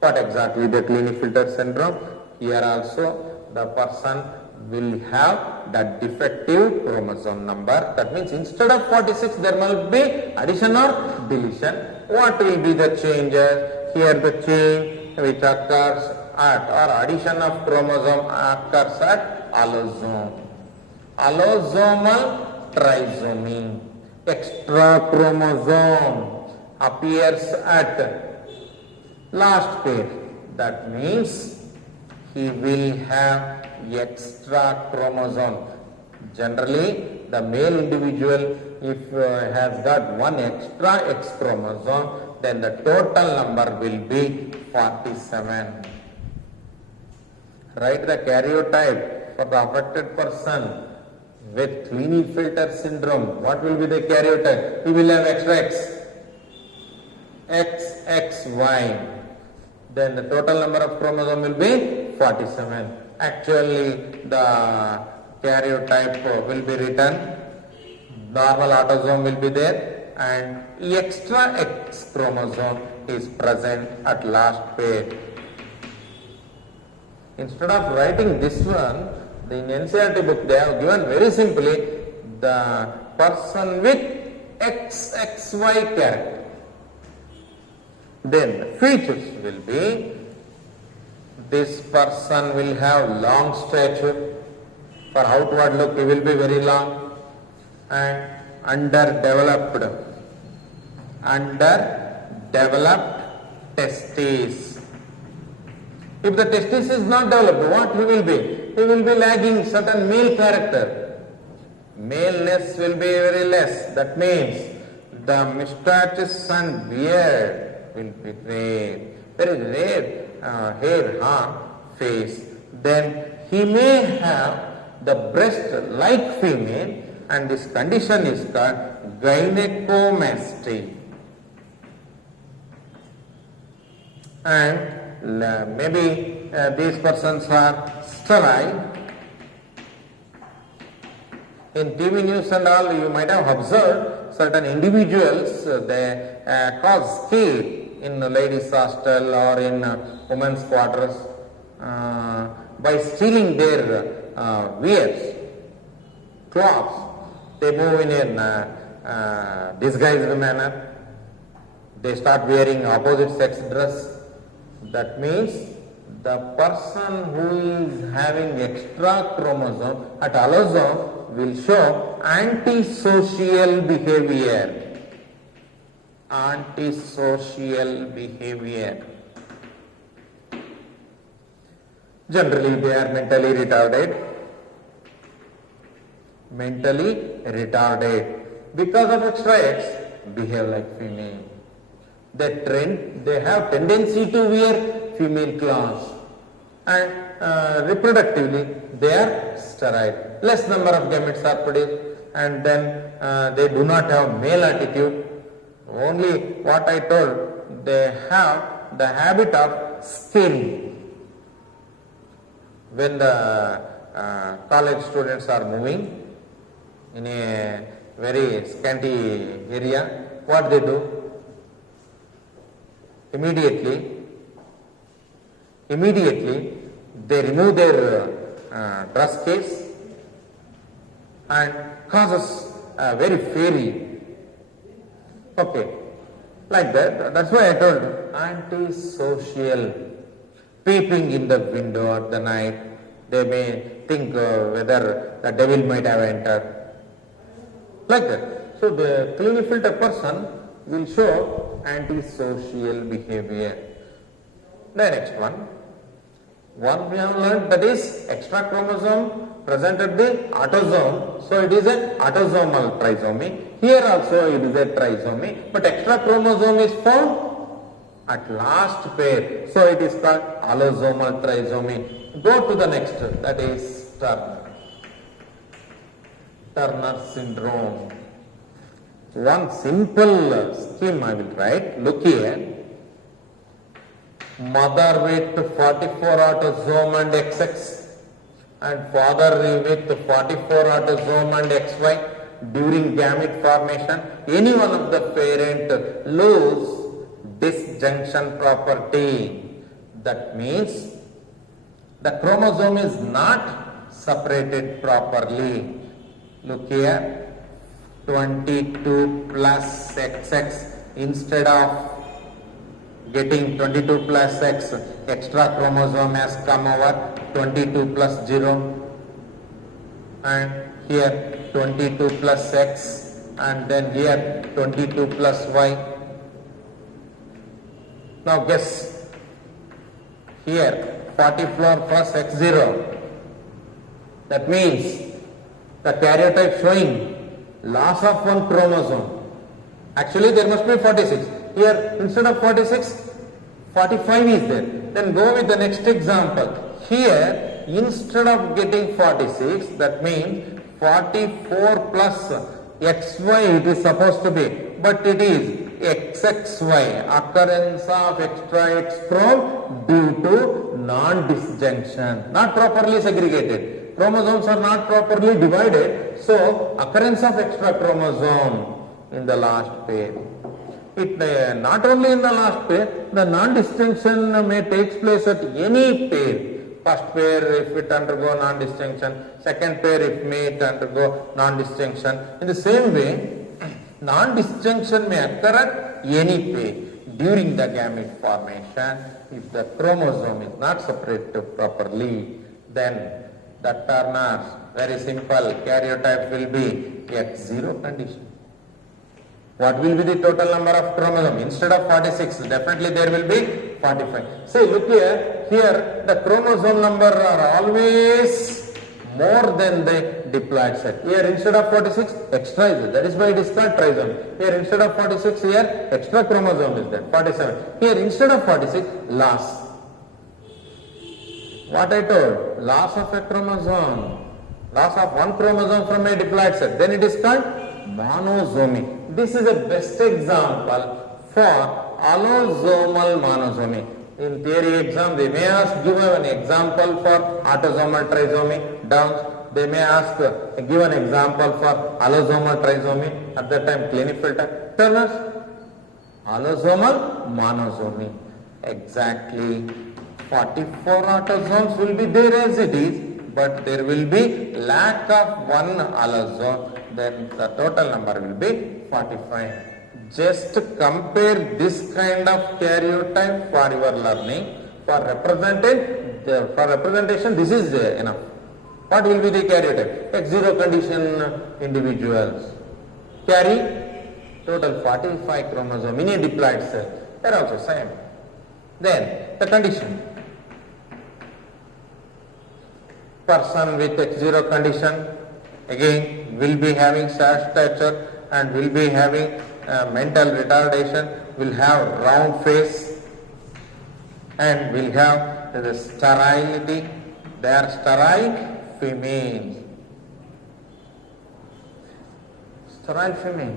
What exactly the Klinefelter syndrome? Here also the person will have the defective chromosome number. That means instead of 46 there will be addition or deletion. What will be the changes? Here the change which occurs at or addition of chromosome occurs at allosome. Allosomal trisomy. Extra chromosome appears at last pair. That means he will have extra chromosome. Generally, the male individual, if has got one extra X chromosome, then the total number will be 47. Write the karyotype for the affected person with Klinefelter syndrome. What will be the karyotype? He will have extra X, XXY. Then the total number of chromosome will be 47. Actually, the karyotype will be written, normal autosome will be there, and extra X chromosome is present at last pair. Instead of writing this one, in NCERT book they have given very simply the person with XXY character. Then the features will be, this person will have long stature, for outward look he will be very long, and underdeveloped testes. If the testis is not developed, what he will be? He will be lagging certain male character. Maleness will be very less. That means the moustaches and beard will be rare. Very rare hair, face. Then he may have the breast like female, and this condition is called gynecomastia. And maybe these persons are sterile. In TV news and all, you might have observed certain individuals, they cause scare in ladies' hostel or in women's quarters by stealing their wares, clothes. They move in a disguised manner. They start wearing opposite sex dress. That means the person who is having extra chromosome at allosome will show antisocial behavior. Antisocial behavior. Generally they are mentally retarded. Mentally retarded. Because of extra X, behave like female. They have tendency to wear female clothes, and reproductively they are sterile. Less number of gametes are produced, and then they do not have male attitude. Only what I told, they have the habit of scaring. When the college students are moving in a very scanty area, what they do? Immediately they remove their dress case and causes a very fairy. Okay, like that. That's why I told antisocial. Peeping in the window at the night, they may think whether the devil might have entered. Like that. So the Klinefelter person will show antisocial behavior. The next one we have learned, that is extra chromosome present at the autosome, so it is an autosomal trisomy. Here also it is a trisomy, but extra chromosome is found at last pair, so it is called allosomal trisomy. Go to the next, that is Turner syndrome. One simple scheme I will write. Look here. Mother with 44 autosome and XX and father with 44 autosome and XY during gamete formation. Any one of the parent lose disjunction property. That means the chromosome is not separated properly. Look here, 22 plus XX, instead of getting 22 plus X, extra chromosome has come over 22 plus 0, and here 22 plus X, and then here 22 plus Y. Now guess, here 44 plus X0, that means the karyotype showing loss of one chromosome. Actually there must be 46. Here instead of 46, 45 is there. Then go with the next example. Here instead of getting 46, that means 44 plus XY it is supposed to be, but it is XXY, occurrence of extra X chrome due to non-disjunction, not properly segregated. Chromosomes are not properly divided, so occurrence of extra chromosome in the last pair. It not only in the last pair, the non-distinction may take place at any pair. First pair if it undergo non-distinction, second pair if may it undergo non-distinction. In the same way, non-distinction may occur at any pair during the gamete formation. If the chromosome is not separated properly, then the Turner's, very simple, karyotype will be X0 condition. What will be the total number of chromosomes? Instead of 46, definitely there will be 45. See, look here, the chromosome number are always more than the diploid set. Here instead of 46, extra is there. That is why it is called trisomy. Here instead of 46, here extra chromosome is there, 47. Here instead of 46, loss. What I told, loss of a chromosome, loss of one chromosome from a diploid set, then it is called monosomy. This is a best example for allosomal monosomy. In theory exam, they may ask, give an example for autosomal trisomy, downs. They may ask, give an example for allosomal trisomy. At that time, Klinefelter, Turner's, allosomal monosomy. Exactly. 44 autosomes will be there as it is, but there will be lack of one allosome, then the total number will be 45. Just compare this kind of karyotype for your learning. For representation, this is enough. What will be the karyotype? X0 condition individuals carry total 45 chromosome in a diploid cell. They are also same. Then the condition. Person with X0 condition again will be having short stature and will be having mental retardation, will have round face and will have the sterility. They are sterile females. Sterile female.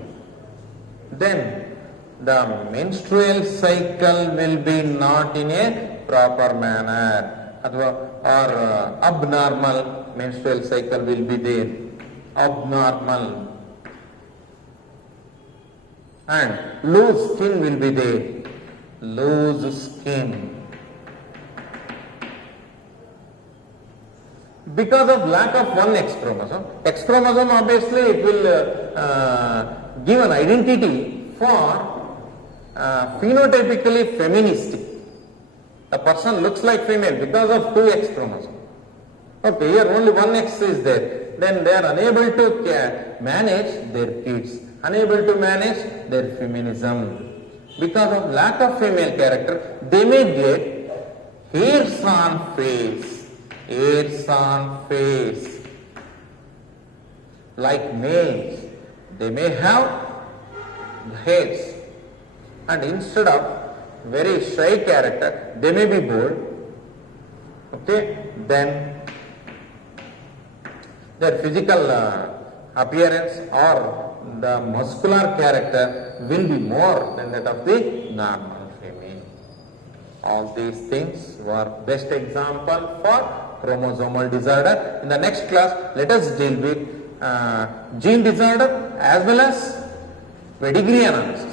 Then the menstrual cycle will be not in a proper manner, or abnormal menstrual cycle will be there, abnormal, and loose skin will be there, loose skin. Because of lack of one X chromosome obviously it will give an identity for phenotypically feministic. The person looks like female because of 2X chromosome. Okay, here only 1X is there. Then they are unable to manage their kids, unable to manage their feminism. Because of lack of female character, they may get hairs on face, hairs on face. Like males, they may have hairs, and instead of very shy character, they may be bold. Okay, then their physical appearance or the muscular character will be more than that of the normal female. All these things were best example for chromosomal disorder. In the next class, let us deal with gene disorder as well as pedigree analysis.